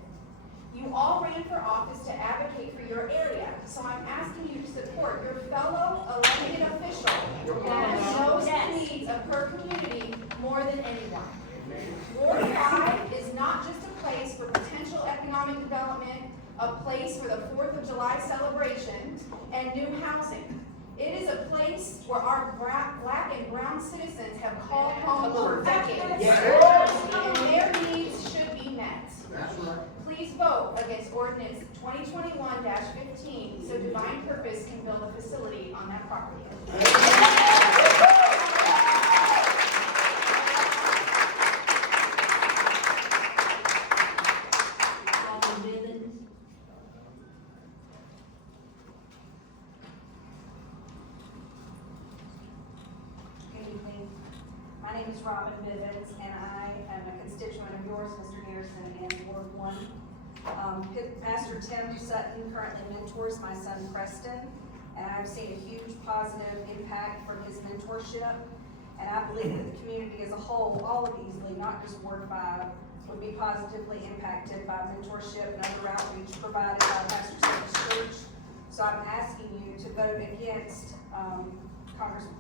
You all ran for office to advocate for your area, so I'm asking you to support your fellow elected official that knows the needs of her community more than anyone. Ward 5 is not just a place for potential economic development, a place for the 4th of July celebration and new housing. It is a place where our black and brown citizens have called home for decades, and their needs should be met. Please vote against ordinance 2021-15 so Divine Purpose can build a facility on that property. My name is Robin Bivens, and I am a constituent of yours, Mr. Garrison, in Ward 1. Pastor Tim Sutton currently mentors my son Preston, and I've seen a huge positive impact from his mentorship. And I believe that the community as a whole, all of Easley, not just Ward 5, would be positively impacted by mentorship and other outreach provided by Pastor Tim's church. So I'm asking you to vote against Councilman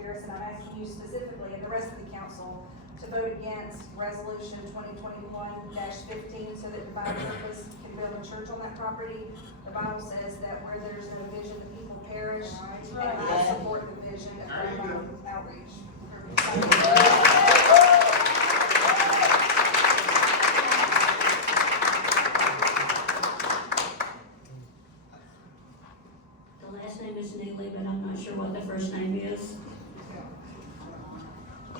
Garrison, I'm asking you specifically and the rest of the council to vote against resolution 2021-15 so that Divine Purpose can build a church on that property. The Bible says that where there's no vision, the people perish. And I support the vision of Greenville Outreach. The last name is Neely, but I'm not sure what the first name is.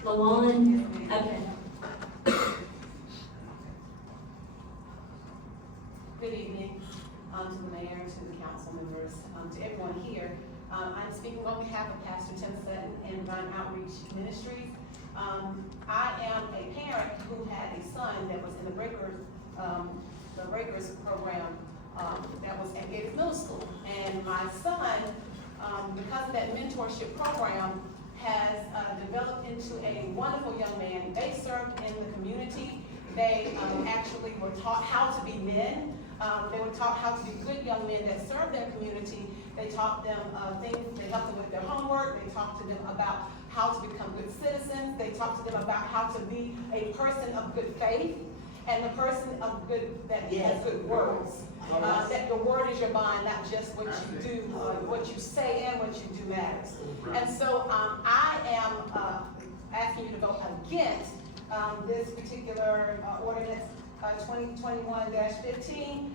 Lawan? Okay. Good evening, to the mayor, to the council members, to everyone here. I'm speaking on behalf of Pastor Tim Sutton and Divine Outreach Ministries. I am a parent who had a son that was in the Breakers program that was at Gates Middle School. And my son, because of that mentorship program, has developed into a wonderful young man. They served in the community. They actually were taught how to be men. They were taught how to be good young men that served their community. They taught them things, they helped them with their homework. They talked to them about how to become good citizens. They talked to them about how to be a person of good faith and the person of good, that has good words. That your word is your bond, not just what you do, what you say and what you do matters. And so I am asking you to vote against this particular ordinance 2021-15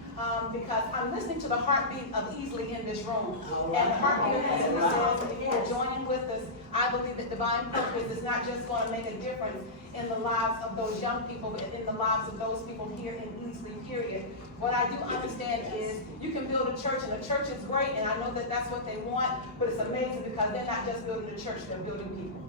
because I'm listening to the heartbeat of Easley in this room. And the heartbeat of Easley says, if you are joining with us, I believe that Divine Purpose is not just going to make a difference in the lives of those young people, but in the lives of those people here in Easley, period. What I do understand is you can build a church, and a church is great, and I know that that's what they want, but it's amazing because they're not just building a church, they're building people.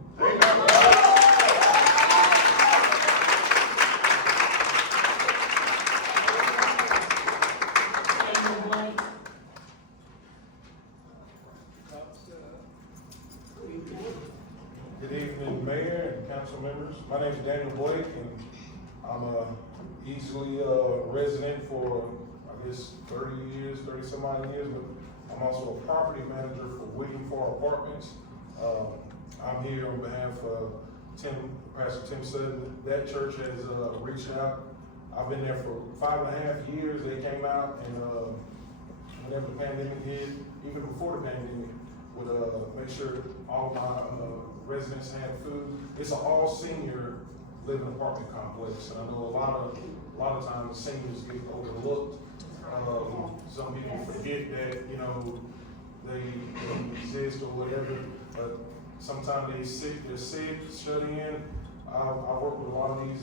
Good evening, Mayor and council members. My name is Daniel Blake, and I'm a Easley resident for, I guess, 30 some odd years, but I'm also a property manager for William Farr Apartments. I'm here on behalf of Pastor Tim Sutton. That church has reached out. I've been there for 5.5 years. They came out and whenever the pandemic hit, even before the pandemic, would make sure all my residents had food. It's an all senior living apartment complex, and I know a lot of times seniors get overlooked. Some people forget that, you know, they exist or whatever, but sometimes they're sick, shut in. I work with a lot of these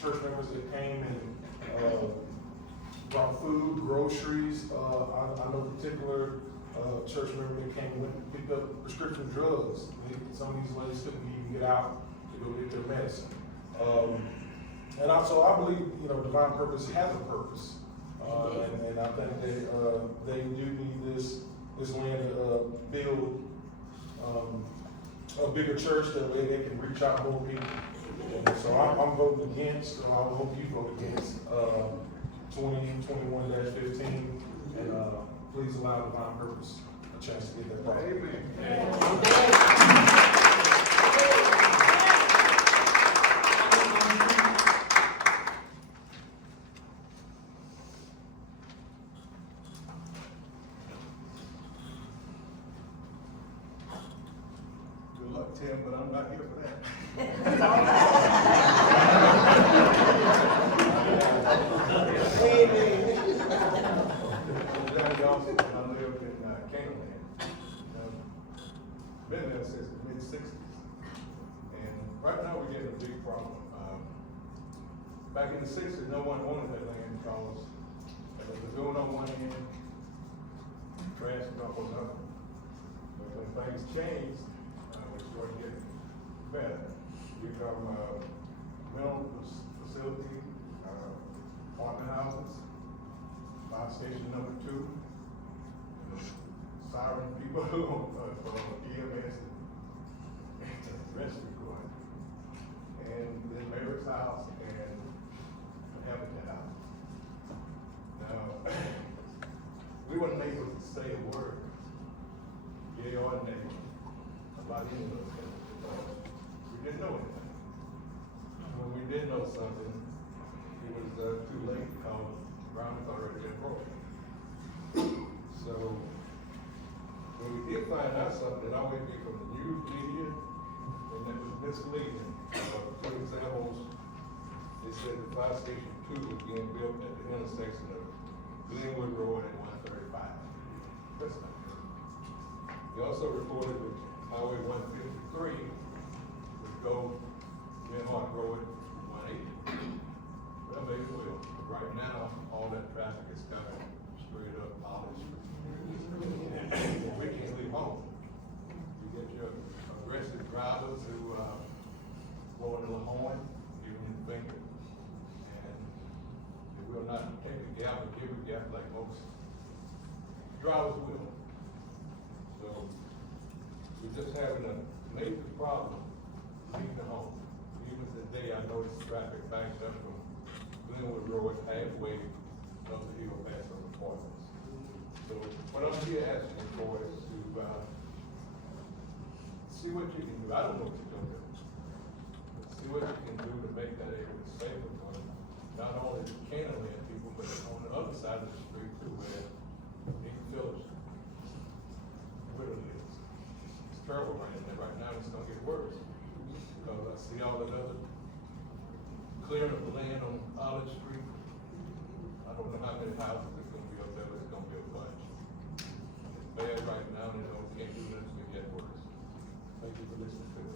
church members that came and brought food, groceries. I know a particular church member that came and went and picked up prescription drugs. Some of these ladies couldn't even get out to go get their medicine. And also, I believe, you know, Divine Purpose has a purpose. And I think that they do need this land to build a bigger church that way they can reach out more people. And so I'm voting against, I hope you vote against 2021-15, and please allow Divine Purpose a chance to get that property. Amen. Good luck, Tim, but I'm not here for that. I live in Canaanland. Been there since the mid-60s. And right now we're getting a big problem. Back in the 60s, no one wanted that land because there was a lagoon on one end, trash dump on the other. But when things changed, we started getting better. We come mental facility, apartment houses, fire station number 2, siren people for EMS and rescue going. And then Mary's house and Habitat house. Now, we weren't able to say a word yea or nay about any of those things, because we didn't know anything. When we did know something, it was too late, because the ground had already been broken. So, when we did find out something, it always be from the news media, and that was misleading. For examples, they said the fire station 2 was being built at the intersection of Glenwood Road and 135. That's not true. They also reported that Highway 153 would go Glenwood Road 180. Well, maybe it will. But right now, all that traffic is coming straight up Olive Street. And we can't leave home. You get your aggressive drivers who blowing the horn, giving you the finger, and they will not take the gap and give a gap like most drivers will. So we're just having a major problem leaving home. Even today, I noticed traffic backed up from Glenwood Road halfway up the hill past some apartments. So what I'm here asking for is to see what you can do. I don't know what you're gonna do. See what you can do to make that area safer for not only the Canaan people, but on the other side of the street too, where Nick Phillips literally is. It's terrible right there. Right now, it's gonna get worse. Because I see all the other clearing of the land on Olive Street. I don't know how many houses is gonna be up there, but it's gonna be a bunch. It's bad right now, and they can't do this to get worse. Thank you for listening to me.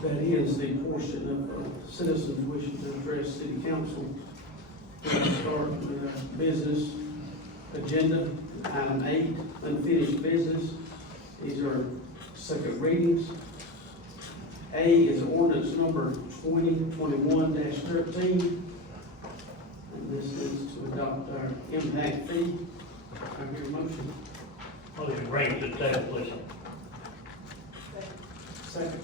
That ends the portion of citizens wishing to address city council. We'll start with our business agenda, item 8, unfinished business. These are second readings. A is ordinance number 2021-13. And this is to adopt our impact fee. I hear a motion. Motion to bring to the table, please. Second.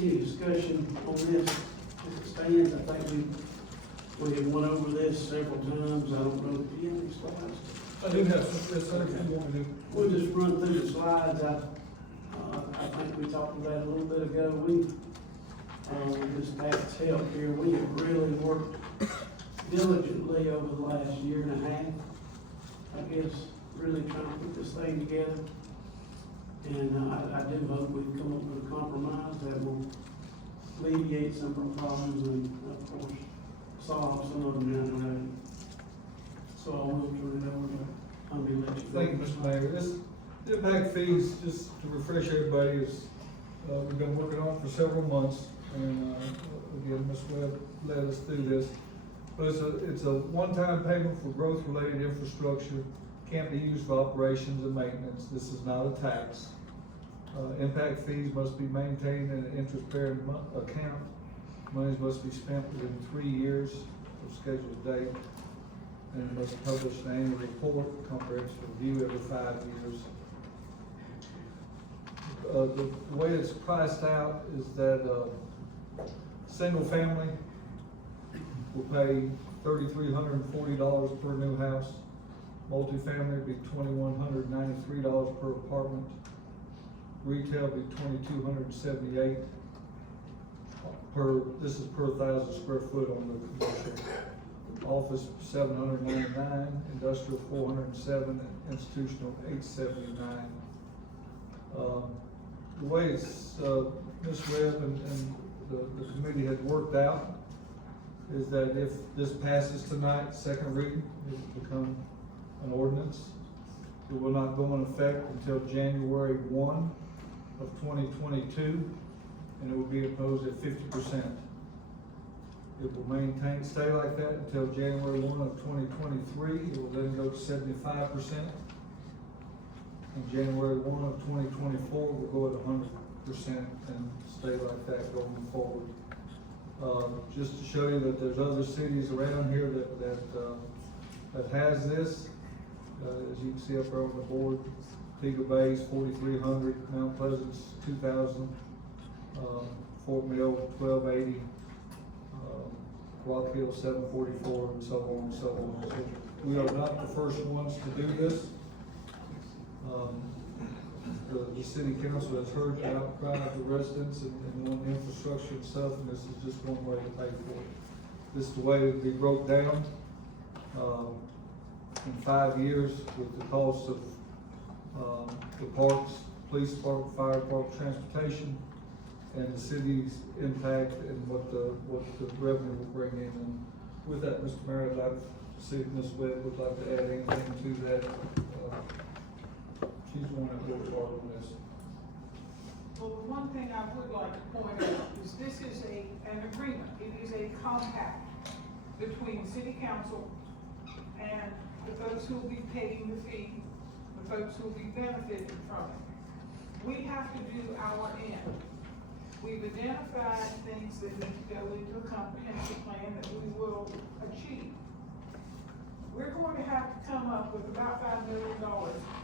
Any discussion on this as it stands? I think we have went over this several times. I don't know, do you have any slides? I do have some, yes, sir, if you want me to. We'll just run through the slides. I think we talked about it a little bit ago. With this past help here, we have really worked diligently over the last year and a half. I guess really trying to put this thing together. And I do hope we've come up with a compromise that will alleviate some of our problems and, of course, solve some of them down the road. So I will turn it over to Tommy. Thank you, Mr. Mayor. This impact fees, just to refresh everybody, is, we've been working on it for several months. And, again, Ms. Webb led us through this. But it's a one-time payment for growth-related infrastructure, can't be used for operations and maintenance. This is not a tax. Impact fees must be maintained in an interest-bearing account. Monies must be spent within 3 years of scheduled date. And it must publish an annual report, comprehensive review every 5 years. The way it's priced out is that single family will pay $3,340 per new house. Multifamily would be $2,193 per apartment. Retail would be $2,278 per, this is per 1,000 square foot on the commercial. Office $799, industrial $407, and institutional $879. The way it's, Ms. Webb and the committee had worked out is that if this passes tonight, second reading, it will become an ordinance. It will not go in effect until January 1 of 2022, and it will be imposed at 50%. It will stay like that until January 1 of 2023. It will then go to 75%. And January 1 of 2024 will go at 100% and stay like that going forward. Just to show you that there's other cities around here that has this. as you can see up there on the board, Eagle Bay's 4,300, Mount Pleasant's 2,000, Fort Mill 1,280, Rock Hill 744, and so on and so on. So we are not the first ones to do this. The city council has heard the outcry of the residents and want infrastructure and stuff, and this is just one way to pay for it. This is the way it will be broke down. In 5 years, with the cost of the parks, police department, fire department, transportation, and the city's impact and what the revenue will bring in. And with that, Mr. Mayor, I'd like to see if Ms. Webb would like to add anything to that. She's the one that will work on this. Well, the one thing I would like to point out is this is an agreement. It is a compact between city council and the folks who will be paying the fee, the folks who will be benefiting from it. We have to do our end. We've identified things that need to go into a comprehensive plan that we will achieve. We're going to have to come up with about $5 million,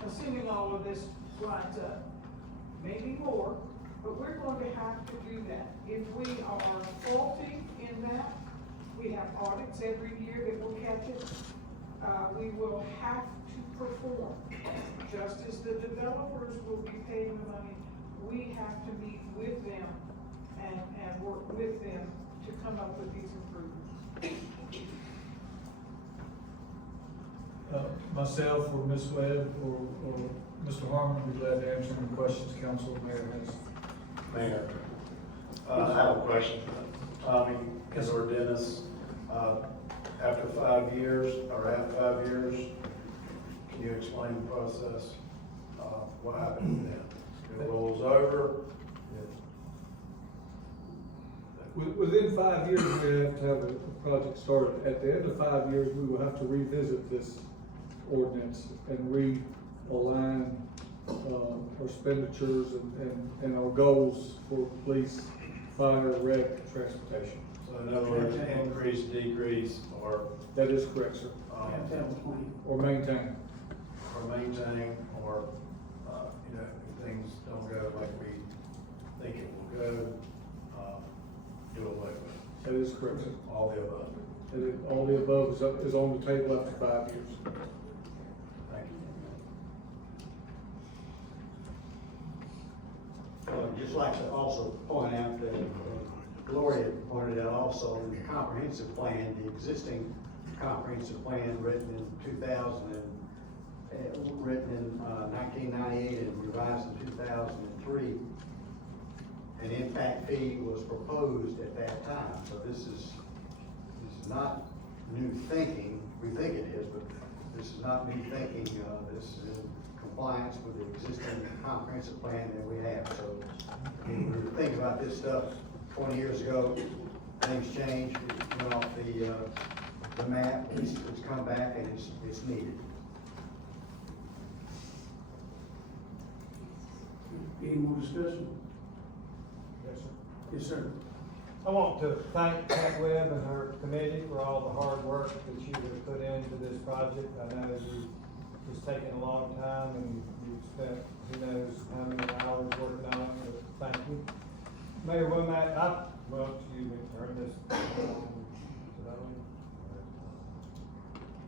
assuming all of this lines up. Maybe more, but we're going to have to do that. If we are faulty in that, we have audits every year that will catch it. We will have to perform. Just as the developers will be paying the money, we have to meet with them and work with them to come up with these improvements. Myself or Ms. Webb or Mr. Harmon would be glad to answer any questions council or mayor has. Mayor, I have a question. Tommy, or Dennis, after 5 years, or after 5 years, can you explain the process? What happens then? It rolls over? Within 5 years, we have to have a project started. At the end of 5 years, we will have to revisit this ordinance and realign our expenditures and our goals for police, fire, rec, transportation. So in other words, increase, decrease, or? That is correct, sir. Or maintain. Or maintain, or, if things don't go like we think it will go, do away with it. That is correct, sir. All the above. All the above is on the table after 5 years. Thank you. Just like to also point out that Gloria pointed out also in the comprehensive plan, the existing comprehensive plan written in 1998 and revised in 2003, an impact fee was proposed at that time. So this is not new thinking. We think it is, but this is not new thinking. This is in compliance with the existing comprehensive plan that we have. So when we were thinking about this stuff 20 years ago, things changed. It went off the map. It's come back and it's needed. Any more discussion? Yes, sir. Yes, sir. I want to thank Pat Webb and her committee for all the hard work that you have put into this project. I know it's taken a long time and you've spent who knows how many hours working on it, but thank you. Mayor Womack, turn this on.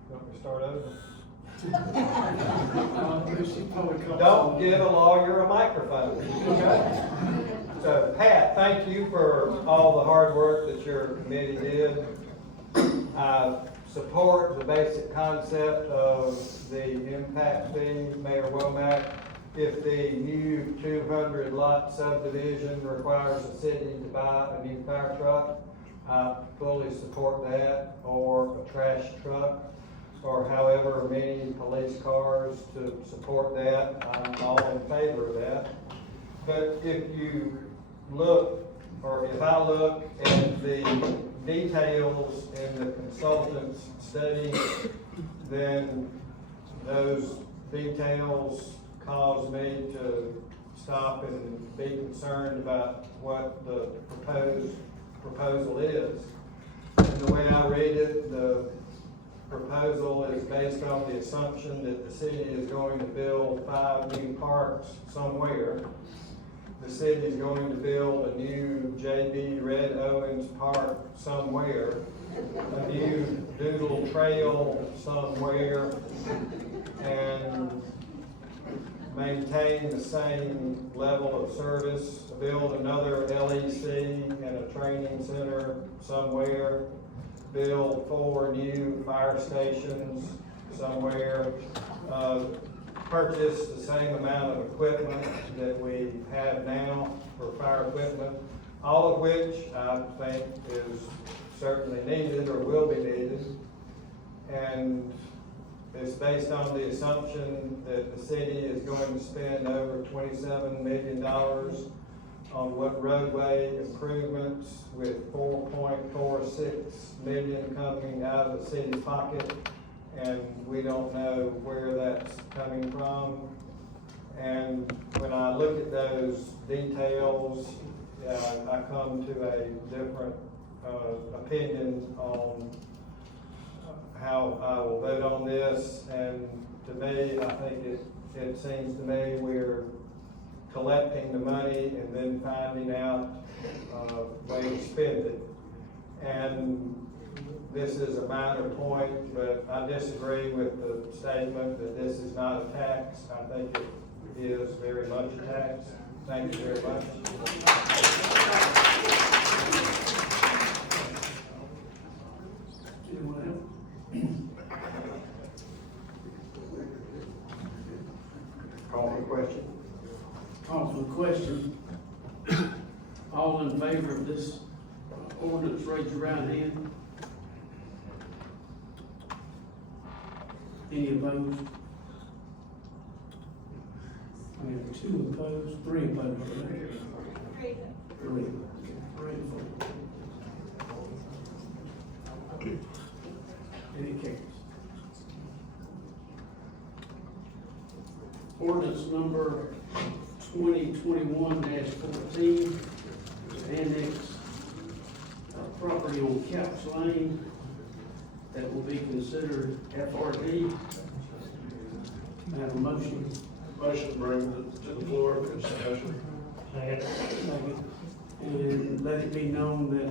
You want me to start over? Don't give a lawyer a microphone. So Pat, thank you for all the hard work that your committee did. I support the basic concept of the impact fee, Mayor Womack. If the new 200 lot subdivision requires the city to buy a new fire truck, I fully support that, or a trash truck, or however many police cars to support that. I'm all in favor of that. But if you look, or if I look at the details in the consultant's study, then those details cause me to stop and be concerned about what the proposal is. And the way I read it, the proposal is based on the assumption that the city is going to build 5 new parks somewhere. The city is going to build a new J.B. Red Owens Park somewhere, a new Doodle Trail somewhere, and maintain the same level of service, build another LEC and a training center somewhere, build 4 new fire stations somewhere, purchase the same amount of equipment that we have now for fire equipment, all of which I think is certainly needed or will be needed. And it's based on the assumption that the city is going to spend over $27 million on what roadway improvements, with $4.46 million coming out of the city's pocket. And we don't know where that's coming from. And when I look at those details, I come to a different opinion on how I will vote on this. And to me, I think it seems to me we're collecting the money and then finding out way to spend it. And this is a minor point, but I disagree with the statement that this is not a tax. I think it is very much a tax. Thank you very much. Anyone else? Call for the question. Call for the question. All in favor of this ordinance, raise your right hand. Any opposed? We have 2 opposed, 3 opposed. Right? 3. 3 and 4. Any carries. Ordinance number 2021-14, annex property on Caps Lane that will be considered FRD. I have a motion. Motion to bring to the floor for discussion. Second. And let it be known that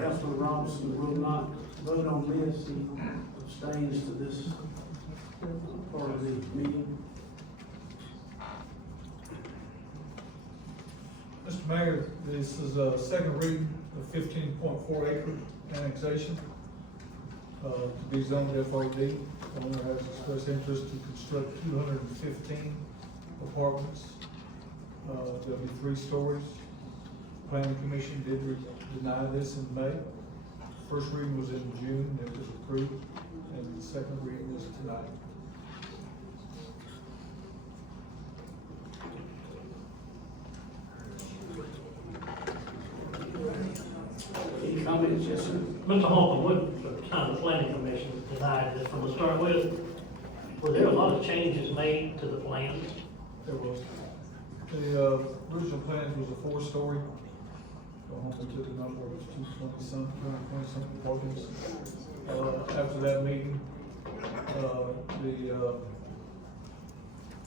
Councilman Robinson will not vote on this. He abstains to this part of the meeting. Mr. Mayor, this is a second reading of 15.4 acre annexation to be zoned FOD. The owner has expressed interest to construct 215 apartments. There'll be 3 stories. Planning Commission did deny this in May. First reading was in June, it was approved, and the second reading is tonight. Any comments? Yes, sir. Mr. Holcomb, what kind of planning commission denied this from the start with? Were there a lot of changes made to the plans? There was. The original plans was a 4-story. Holcomb took a number, it was 220-something apartments. After that meeting, the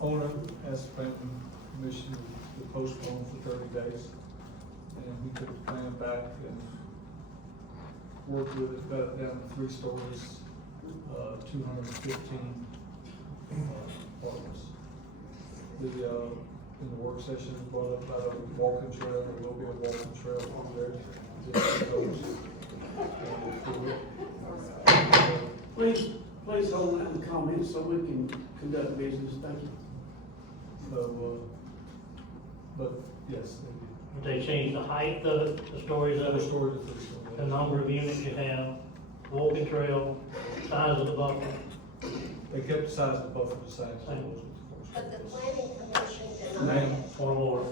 owner asked the planning commission to postpone for 30 days. And we took the plan back and worked with it, got it down to 3 stories, 215 apartments. In the work session, we brought up about a walking trail. There will be a walking trail over there. Please hold that in the comments so we can conduct business. Thank you. So, but yes, They changed the height of the stories of it, the 3 stories. the number of units you have, walking trail, size of the buffer. They kept the size of the buffer the same. But the planning commission Ma'am, denied. One more.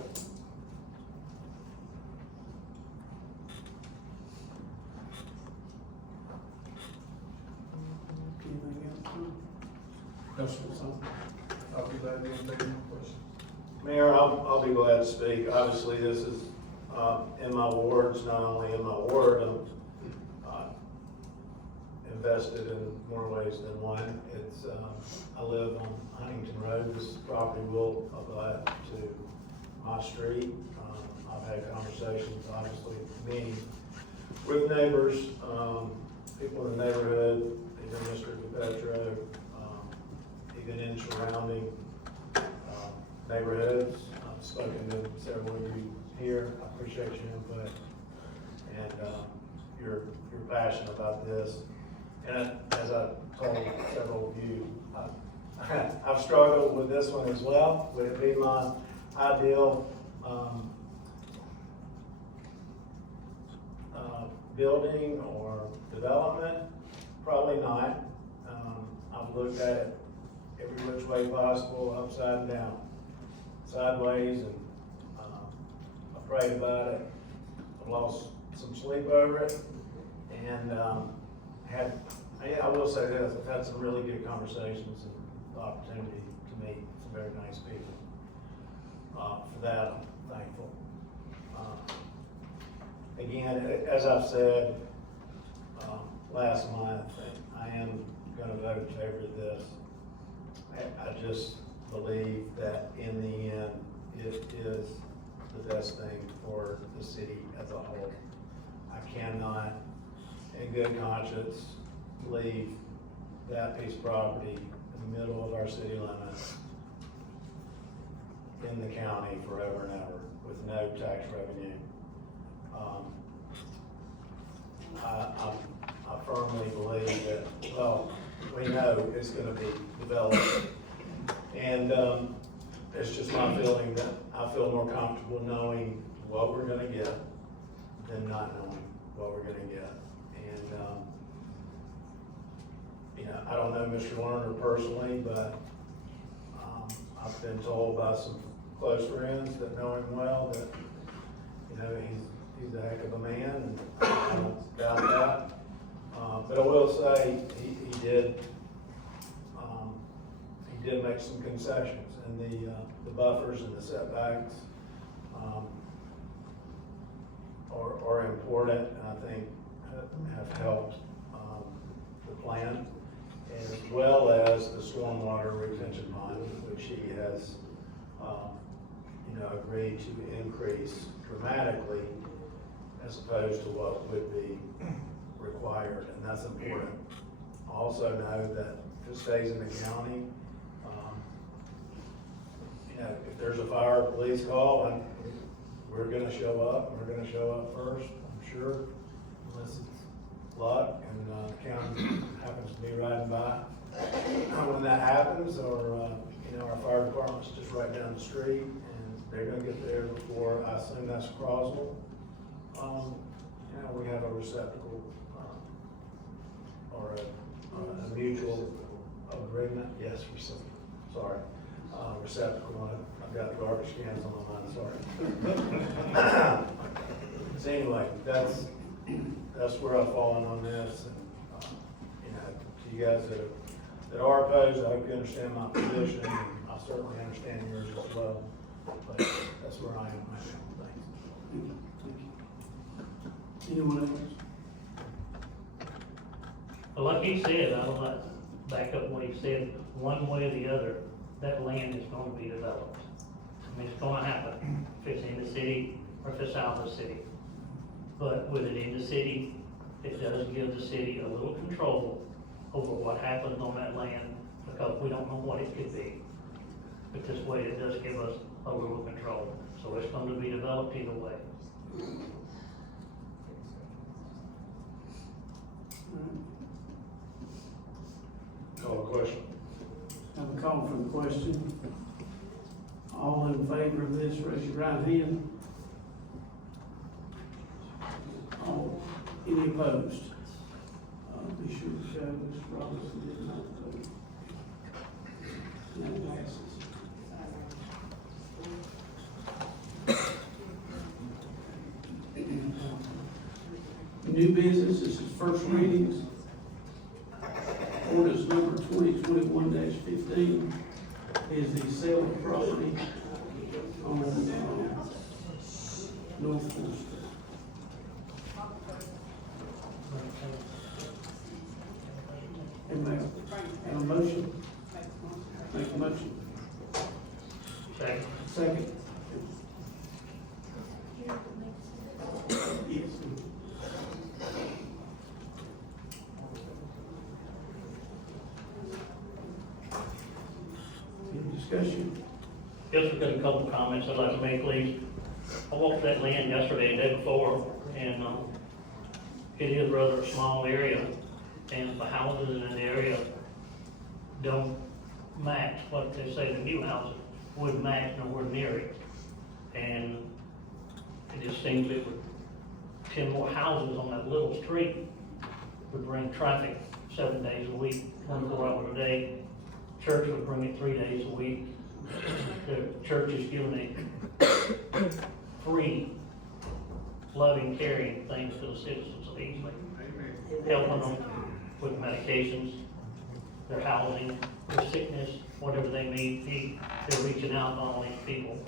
no, sir. I'll be glad to take any questions. Mayor, I'll be glad to speak. Obviously, this is in my wards, not only in my ward, I'm invested in more ways than one. It's, I live on Huntington Road. This property will abut to my street. I've had conversations, obviously, many with neighbors, people in the neighborhood, even Mr. DePetro, even in surrounding neighborhoods. I've spoken to several of you here. I appreciate your input and your passion about this. And as I told several of you, I've struggled with this one as well. Would it be my ideal building or development? Probably not. I've looked at it every which way possible, upside and down, sideways, and I prayed about it. I've lost some sleep over it, and I will say this, I've had some really good conversations and the opportunity to meet some very nice people. For that, I'm thankful. Again, as I've said last month, I am going to vote in favor of this. I just believe that in the end, it is the best thing for the city as a whole. I cannot, in good conscience, leave that piece of property in the middle of our city limits in the county forever and ever with no tax revenue. I firmly believe that, well, we know it's going to be developed. And it's just my feeling that I feel more comfortable knowing what we're going to get than not knowing what we're going to get. And, you know, I don't know Mr. Lerner personally, but I've been told by some close friends that know him well that, you know, he's a heck of a man, and I don't doubt that. But I will say he did make some concessions, and the buffers and the setbacks are important, and I think have helped the plan, as well as the stormwater retention pond, which he has you know, agreed to increase dramatically as opposed to what would be required, and that's important. I also know that if it stays in the county, you know, if there's a fire or police call, and we're gonna show up, we're gonna show up first, I'm sure, unless it's luck and the county happens to be riding by. When that happens, or, you know, our fire department's just right down the street, and they're gonna get there before, I assume that's Croswell. You know, we have a receptacle, or a mutual agreement, yes, receptacle, sorry. Receptacle, I've got the garbage cans on my mind, sorry. So anyway, that's where I've fallen on this, and, you know, to you guys that are opposed, I hope you understand my position, and I certainly understand yours as well, but that's where I am right now. Thanks. Anyone else? Well, like he said, I would like to back up what he said, one way or the other, that land is going to be developed. I mean, it's going to happen, if it's in the city or if it's out of the city. But with it in the city, it does give the city a little control over what happens on that land, because we don't know what it could be. But this way, it does give us a little control. So it's going to be developed either way. Call the question. Have a call for the question. All in favor of this, raise your right hand. All, any opposed? Be sure to show Mr. Robinson did not vote. And that passes. New business, this is first readings. Ordinance number 2021-15 is the sale of property on North 4th Street. Make a motion. Second. Second. Yes. Any discussion? Just got a couple comments I'd like to make, please. I walked that land yesterday and the day before, and, it is rather a small area, and the houses in that area don't match what they say the new houses would match nowhere near it. And it just seems it would, 10 more houses on that little street would bring traffic 7 days a week, 24 hours a day. Church would bring it 3 days a week. The church is giving a free, loving, caring things to the citizens of Easley. Helping them with medications, their housing, their sickness, whatever they need, they're reaching out to all these people.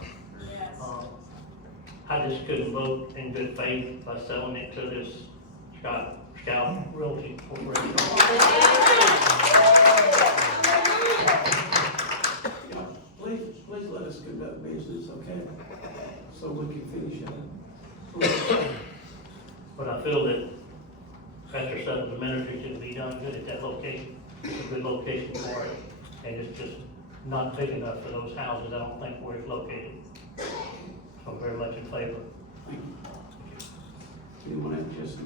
I just couldn't vote in good faith by selling it to this Scout Realty Corporation. Please let us conduct business, okay? So we can finish up. But I feel that Pastor Sutton's ministry should be done good at that location. It's a good location for it, and it's just not big enough for those houses, I don't think, where it's located. So I'm very much in favor. Thank you. Anyone have just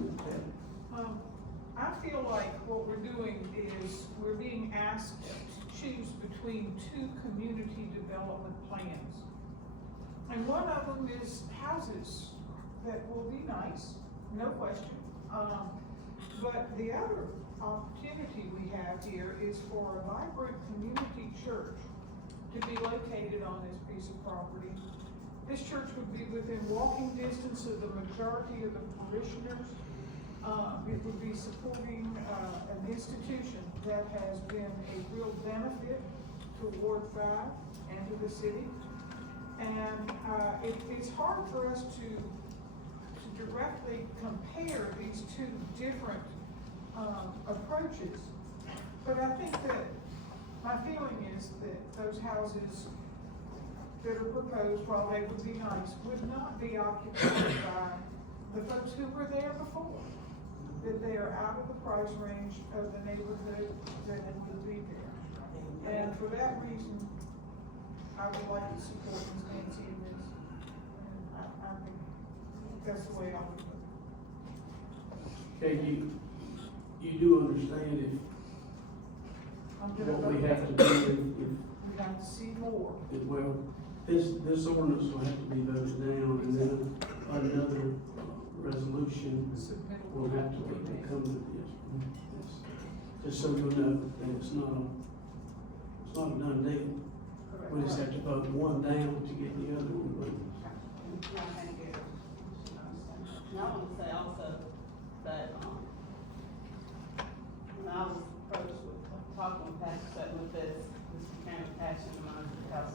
I feel like what we're doing is we're being asked to choose between two community development plans. And one of them is houses that will be nice, no question. But the other opportunity we have here is for a vibrant community church to be located on this piece of property. This church would be within walking distance of the majority of the parishioners. It would be supporting an institution that has been a real benefit to Ward 5 and to the city. And it's hard for us to directly compare these two different approaches. But I think that my feeling is that those houses that are proposed, while they would be nice, would not be occupied by the folks who were there before. That they are out of the price range of the neighborhood that would be there. And for that reason, I would like to support Ms. Nancy in this. And I think that's the way I would vote. Okay, you do understand what we have to do We have to see more. well, this ordinance will have to be voted down, and then another resolution will have to come to this. Just so you'll know that it's not a done deal. We just have to vote one down to get the other one voted. And I want to say also that, when I was approached with talking with Pastor Sutton with this became a passion of mine because,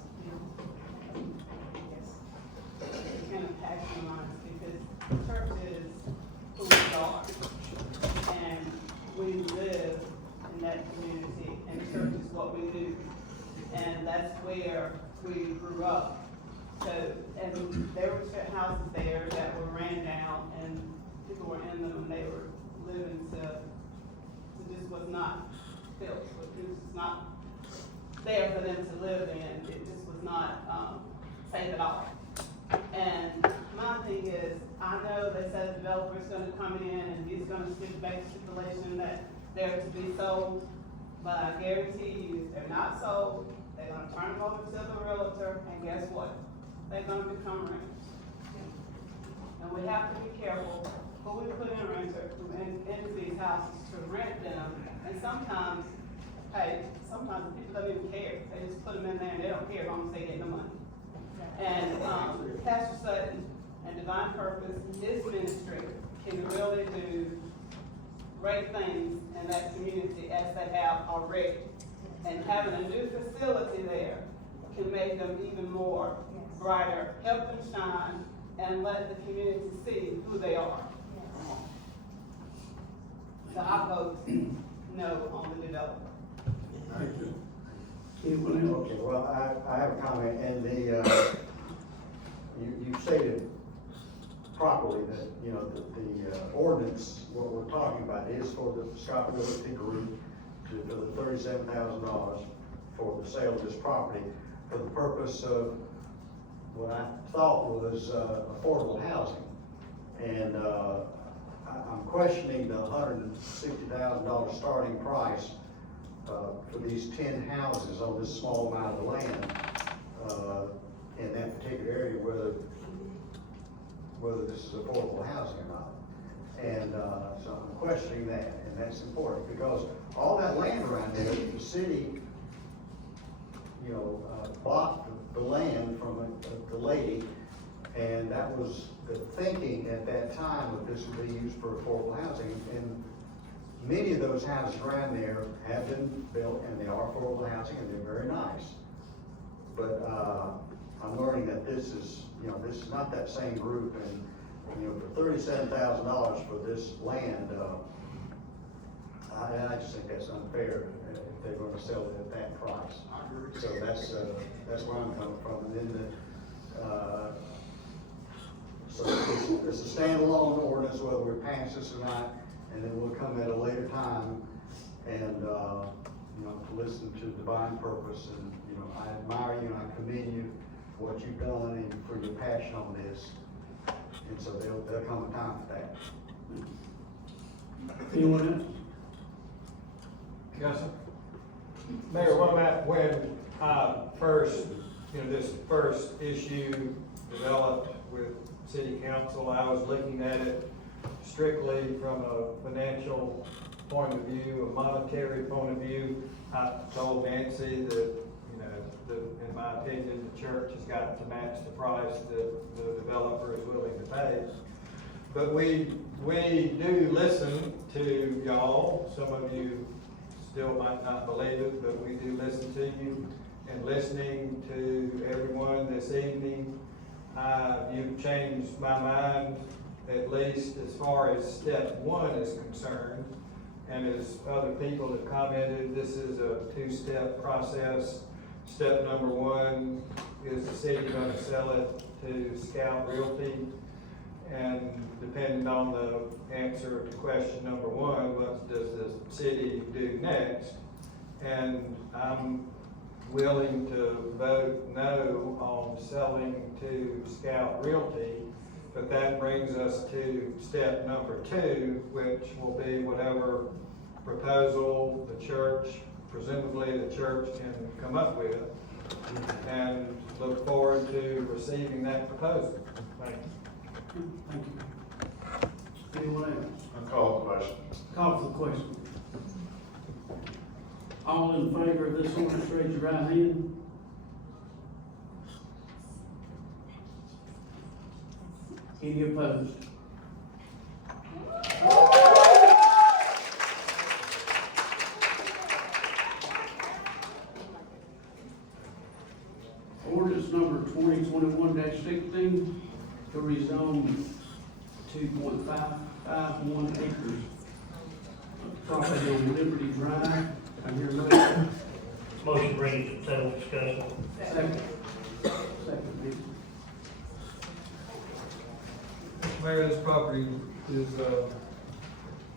yes, it became a passion of mine because the church is who we are. And we live in that community, and church is what we do. And that's where we grew up. So, and there were houses there that were ran down, and people were in them, and they were living to just was not built. It was not there for them to live in. It just was not safe at all. And my thing is, I know they said the developer's gonna come in and he's gonna make a stipulation that they're to be sold, but I guarantee you, if they're not sold, they're gonna turn them over to the realtor, and guess what? They're gonna become renters. And we have to be careful who we put into these houses to rent them, and sometimes people don't even care. They just put them in there and they don't care as long as they get the money. And Pastor Sutton and Divine Purpose, his ministry, can really do great things in that community as they have already. And having a new facility there can make them even more brighter, help them shine, and let the community see who they are. So I vote no on the development. Thank you. Anyone else? Okay, well, I have a comment, and you stated properly that, you know, the ordinance, what we're talking about is for the Scott Realty Group for the $37,000 for the sale of this property for the purpose of what I thought was affordable housing. And I'm questioning the $160,000 starting price for these 10 houses on this small amount of land in that particular area, whether this is affordable housing or not. And so I'm questioning that, and that's important because all that land around there, the city, you know, bought the land from the lady, and that was the thinking at that time that this would be used for affordable housing. And many of those houses around there have been built, and they are affordable housing, and they're very nice. But I'm learning that this is, you know, this is not that same group, and you know, for $37,000 for this land, I just think that's unfair if they're going to sell it at that price. So that's where I'm coming from. And then so it's a standalone ordinance, whether we pass this or not, and then we'll come at a later time and you know, to listen to divine purpose. And you know, I admire you and I commend you for what you've done and for your passion on this. And so there'll come a time for that. Anyone else? Yes, sir. Mayor, when first, you know, this first issue developed with city council, I was looking at it strictly from a financial point of view, a monetary point of view. I told Nancy that, you know, in my opinion, the church has got to match the price that the developer is willing to pay. But we do listen to y'all. Some of you still might not believe it, but we do listen to you. And listening to everyone this evening, you've changed my mind, at least as far as step one is concerned. And as other people have commented, this is a two-step process. Step number one, is the city going to sell it to Scout Realty? And depending on the answer to question number one, what does the city do next? And I'm willing to vote no on selling to Scout Realty, but that brings us to step number two, which will be whatever proposal the church, presumably the church, can come up with, and look forward to receiving that proposal. Thank you. Thank you. Anyone else? I call the question. Call for the question. All in favor of this ordinance, raise your right hand. Any opposed? Ordinance number 2021-16 to rezone 2.551 acres of property on Liberty Drive. I hear no. Motion to bring it to settle discussion. Second. Second, please. Mayor, this property is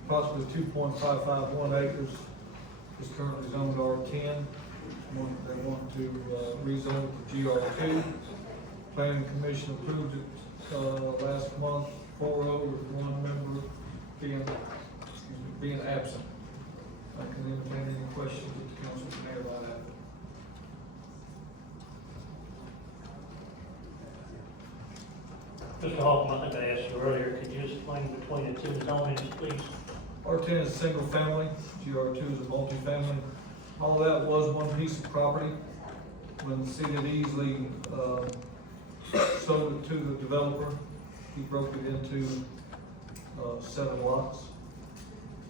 approximately 2.551 acres. It's currently zoned R10. They want to rezone it to GR2. Planning Commission approved it last month, 4-0 with one member being absent. I can entertain any questions that the council can have about that. Mr. Hoffman, I think I asked you earlier, could you explain between the two zonings, please? R10 is a single family, GR2 is a multifamily. All that was one piece of property. When the city of Easley sold it to the developer, he broke it into 7 lots.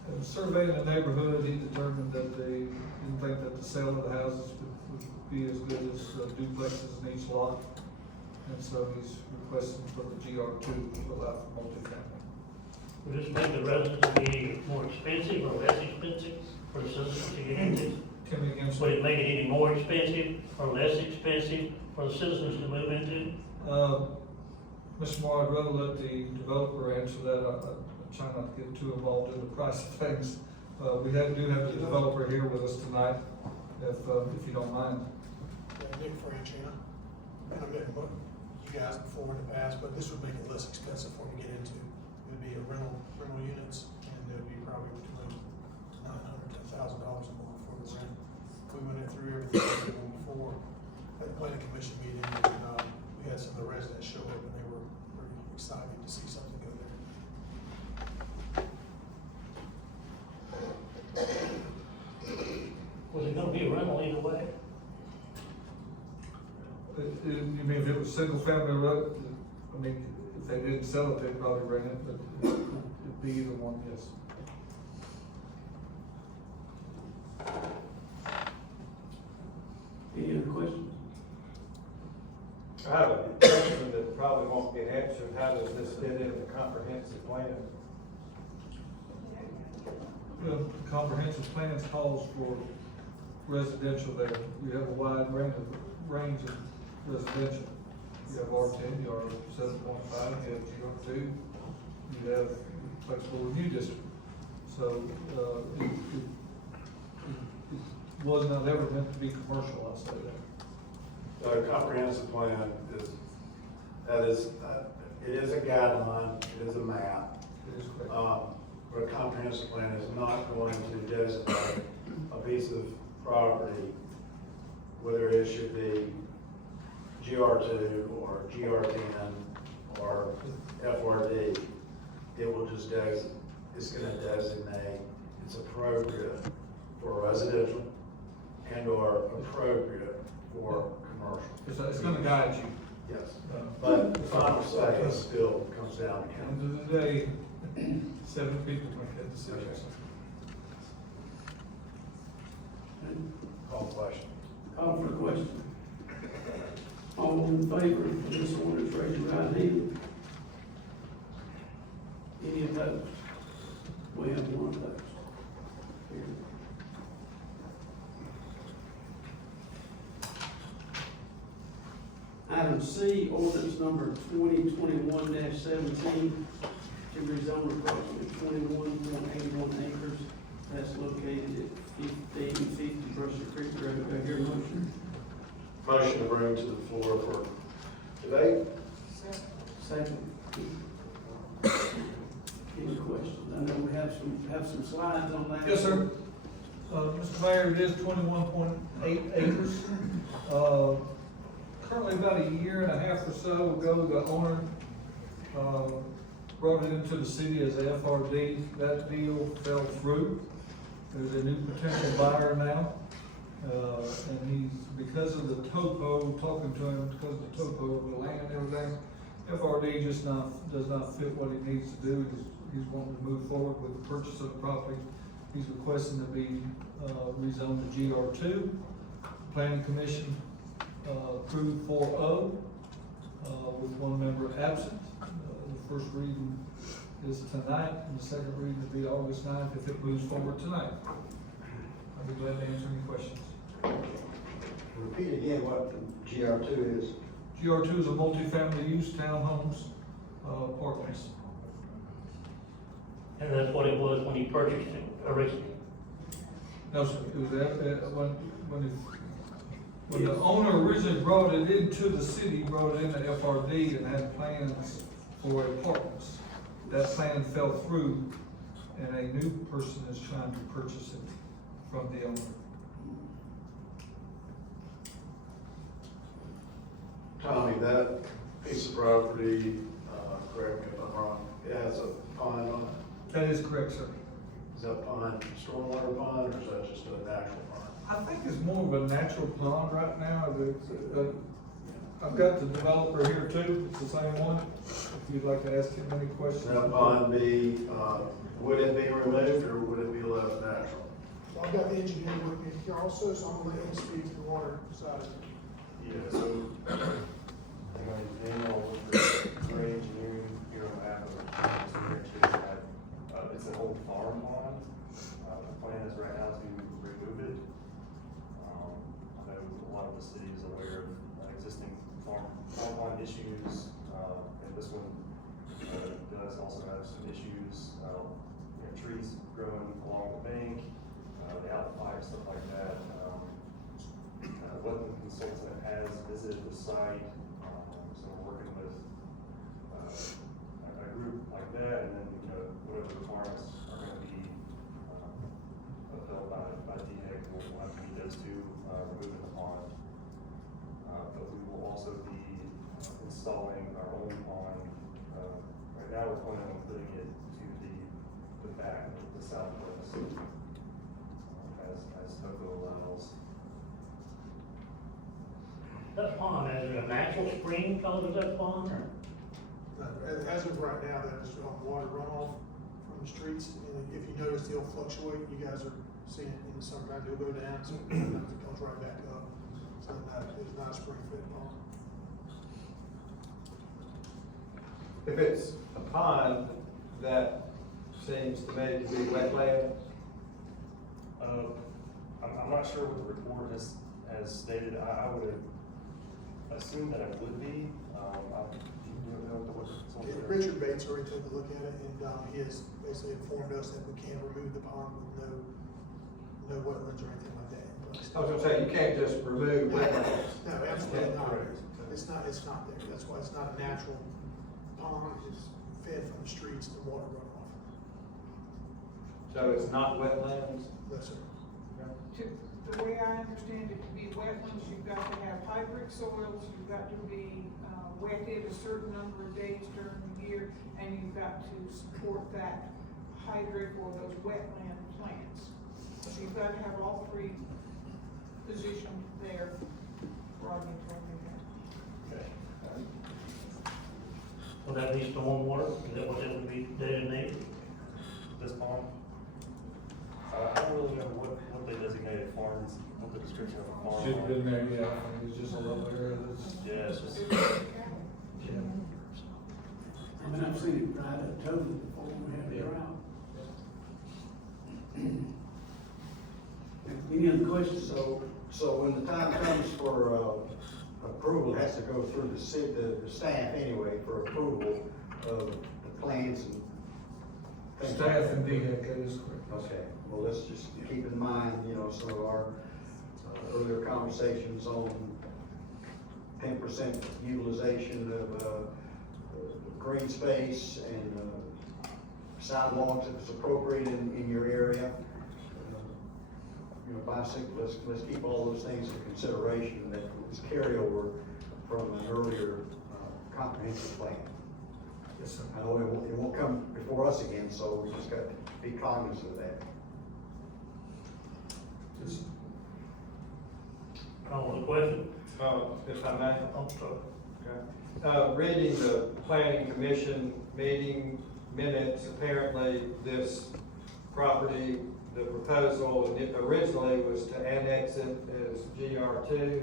And surveying the neighborhood, he determined that they didn't think that the sale of the houses would be as good as duplexes in each lot. And so he's requesting for the GR2 to allow for multifamily. Would this make the residents be more expensive or less expensive for the citizens to get into? Timmy against. Would it make it any more expensive or less expensive for the citizens to move into? Mr. Moore, I'd rather let the developer answer that. I try not to get too involved in the price of things. We do have the developer here with us tonight, if you don't mind. Nick Franchina, and I've met with you guys before in the past, but this would make it less expensive for me to get into. It would be a rental units, and it would be probably between $900 to $1,000 a month for the rent. We went through everything before at the planning commission meeting, and we had some of the residents show up, and they were pretty excited to see something go there. Was it gonna be a rental either way? You mean if it was single family, I mean, if they didn't sell it, they'd probably rent it, but it'd be either one, yes. Any other questions? I have a question that probably won't get answered. How does this fit in the comprehensive plan? The comprehensive plans calls for residential there. You have a wide range of residential. You have R10, you have 7.5, you have GR2, you have flexible review district. So, it was not ever meant to be commercial, I'll say that. The comprehensive plan is, it is a guideline, it is a map. It is correct. But a comprehensive plan is not going to designate a piece of property, whether it should be GR2 or GR10 or FRD. It will just it's gonna designate it's appropriate for residential and or appropriate for commercial. It's gonna guide you. Yes, but the final say still comes down to council. End of the day, 7 people make that decision. Call the question. Call for the question. All in favor of this ordinance, raise your right hand. Any opposed? We have one opposed. Here. Item C, ordinance number 2021-17 to rezone approximately 21.81 acres that's located at 1550 Brusher Creek Road. Do I hear a motion? Motion to bring to the floor for today. Second. Any questions? I know we have some slides on that. Yes, sir. Mr. Mayor, it is 21.8 acres. Currently, about a year and a half or so ago, the owner brought it into the city as a FRD. That deal fell through. There's a new potential buyer now. And he's, because of the topo, talking to him, because of the topo of the land and everything, FRD just does not fit what he needs to do. He's wanting to move forward with the purchase of the property. He's requesting to be rezoned to GR2. Planning Commission approved 4-0 with one member absent. The first reading is tonight, and the second reading will be August 9th if it moves forward tonight. I'll be glad to answer any questions. Repeat again what GR2 is. GR2 is a multifamily use, townhomes, apartments. And that's what it was when you purchased it originally. No, sir, it was when the owner originally brought it into the city, brought it into FRD and had plans for apartments. That plan fell through, and a new person is trying to purchase it from the owner. Tommy, that piece of property, correct me if I'm wrong, it has a pond on it. That is correct, sir. Is that pond stormwater pond, or is that just a natural pond? I think it's more of a natural pond right now. I've got the developer here too, it's the same one. If you'd like to ask him any questions. That pond be, would it be removed or would it be left natural? Well, I've got the engineer with me here also, so I'm gonna let him speak to the water side. Yeah, so, my name is Daniel, with engineering here on behalf of the engineer too. It's an old farm pond. The plan is right now to remove it. pond issues, and this one does also have some issues, trees growing along the bank, the outfire, stuff like that. Wetland consultant has visited the site, so we're working with a group like that, and then, whatever requirements are gonna be fulfilled by DHEC, we'll have to meet those two, removing the pond. But we will also be installing our own pond. Right now, we're planning on putting it to the back, the southwest, as TOCO allows. That pond, is it a natural spring cause of that pond, or? As of right now, that is water runoff from the streets, and if you notice, they'll fluctuate, you guys are seeing it in the summertime, they'll go down, sometimes it comes right back up. So it's not a spring fed pond. If it's a pond, that seems to me to be wetland. I'm not sure what the report has stated. I would assume that it would be. Richard Bates already took a look at it, and he has basically informed us that we can remove the pond with no wetlands or anything like that in place. I was gonna say, you can't just remove wetlands. No, absolutely not. Correct. It's not there. That's why it's not a natural pond. It's fed from the streets, the water runoff. So it's not wetlands? No, sir. The way I understand it to be wetlands, you've got to have hybrid soils, you've got to be wetted a certain number of days during the year, and you've got to support that hydric or those wetland plants. So you've got to have all three positioned there. Rodney told me that. Okay. Will that be stormwater? Is that what that would be designated? This pond? I don't really know what they designated farms, what the description of a farm. Should have been there, yeah, I mean, it's just a little area that's. Yeah, it's just. I mean, I've seen it right up totally before we have it drought. Any other questions? So when the time comes for, approval, it has to go through the staff anyway for approval of the plans and things like Staff that. and DHEC, that is correct. Okay, well, let's just keep in mind, some of our earlier conversations on 10% utilization of, green space and, sidewalks if it's appropriate in your area. Bicyclists, let's keep all those things in consideration that was carryover from an earlier, comprehensive plan. Yes, sir. I know it won't come before us again, so we just got to be cognizant of that. Just Call the question? If I may. Oh, sorry. Okay. Reading the planning commission meeting minutes, apparently this property, the proposal originally was to annex it as GR2,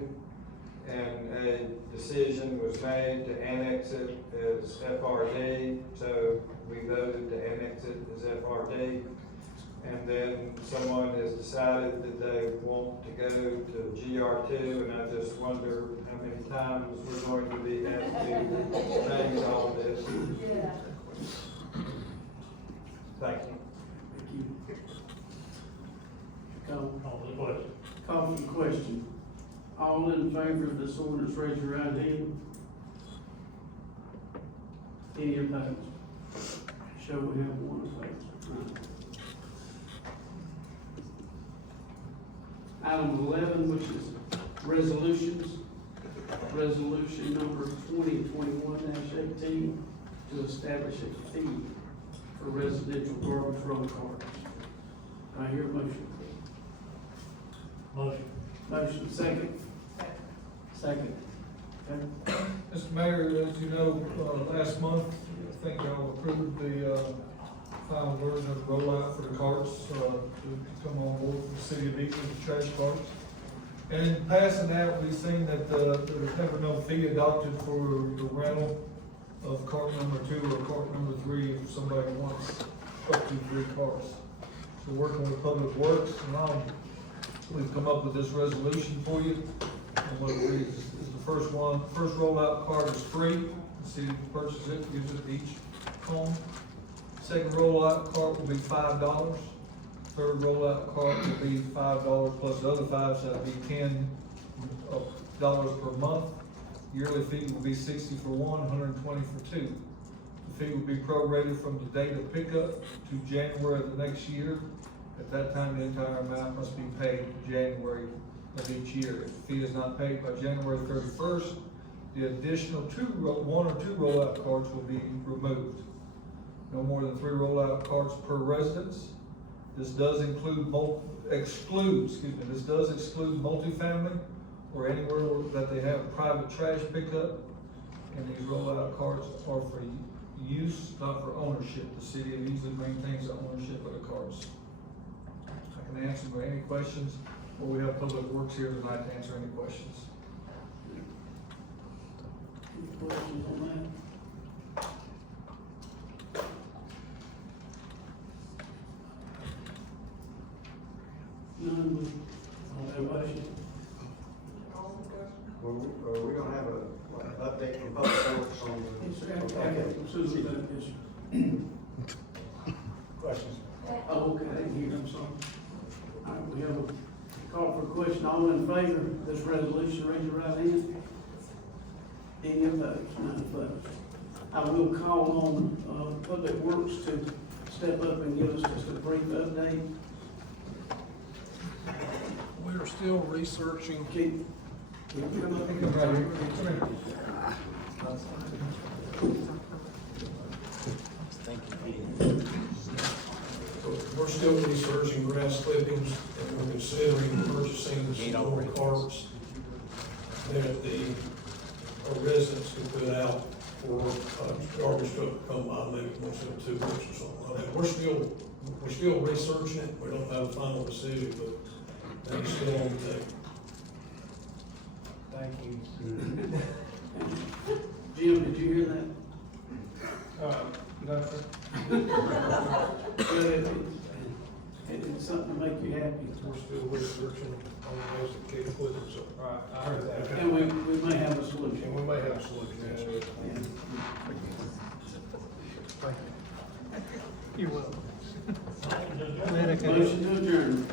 and a decision was made to annex it as FRD, so we voted to annex it as FRD. And then someone has decided that they want to go to GR2, and I just wonder how many times we're going to be asked to change all of this. Yeah. Thank you. Thank you. Call the question. Call for the question. All in favor of this ordinance, raise your right hand. Any opposed? Show we have one opposed. Item 11, which is resolutions. Resolution number 2021-18 to establish a fee for residential garbage roll cars. Do I hear a motion? Motion. Motion, second? Second. Okay. Mr. Mayor, as you know, last month, I think y'all approved the, final version of the rollout for the carts, to come on board for the city of Easley, the trash carts. And in passing that, we've seen that, there was never no fee adopted for the rental of cart number 2 or cart number 3 if somebody wants up to 3 carts. So working with Public Works, and we've come up with this resolution for you. And what it reads is the first rollout card is free. The city purchases it, gives it to each home. Second rollout card will be $5. Third rollout card will be $5 plus the other 5, so that'd be $10 per month. Yearly fee will be $60 for one, $120 for two. The fee will be prorated from the date of pickup to January of the next year. At that time, the entire amount must be paid in January of each year. If the fee is not paid by January 31st, the additional one or two rollout cards will be removed. No more than 3 rollout cards per residence. This does exclude multifamily or anywhere that they have private trash pickup. And these rollout cards are for use, not for ownership. The city of Easley maintains the ownership of the cards. I can answer any questions, or we have Public Works here tonight to answer any questions. Any questions on that? None, on that motion? We're gonna have an update from Public Works on the. Questions? Oh, okay, I didn't hear, I'm sorry. All right, we have a call for a question. All in favor of this resolution, raise your right hand. Any opposed? None opposed. I will call on, Public Works to step up and give us just a brief update. We're still researching. Keep. We're still researching grass clippings, and we're considering purchasing some more carts that the residents can put out for garbage truck to come by maybe once in 2 weeks or something like that. We're still researching it. We don't have a final decision, but that's still on the table. Thank you. Jim, did you hear that? No, sir. Good. It's something to make you happy. We're still researching on the ways to keep equipment, so. I heard that. And we may have a solution. And we may have a solution, yes. You're welcome. Motion to adjourn.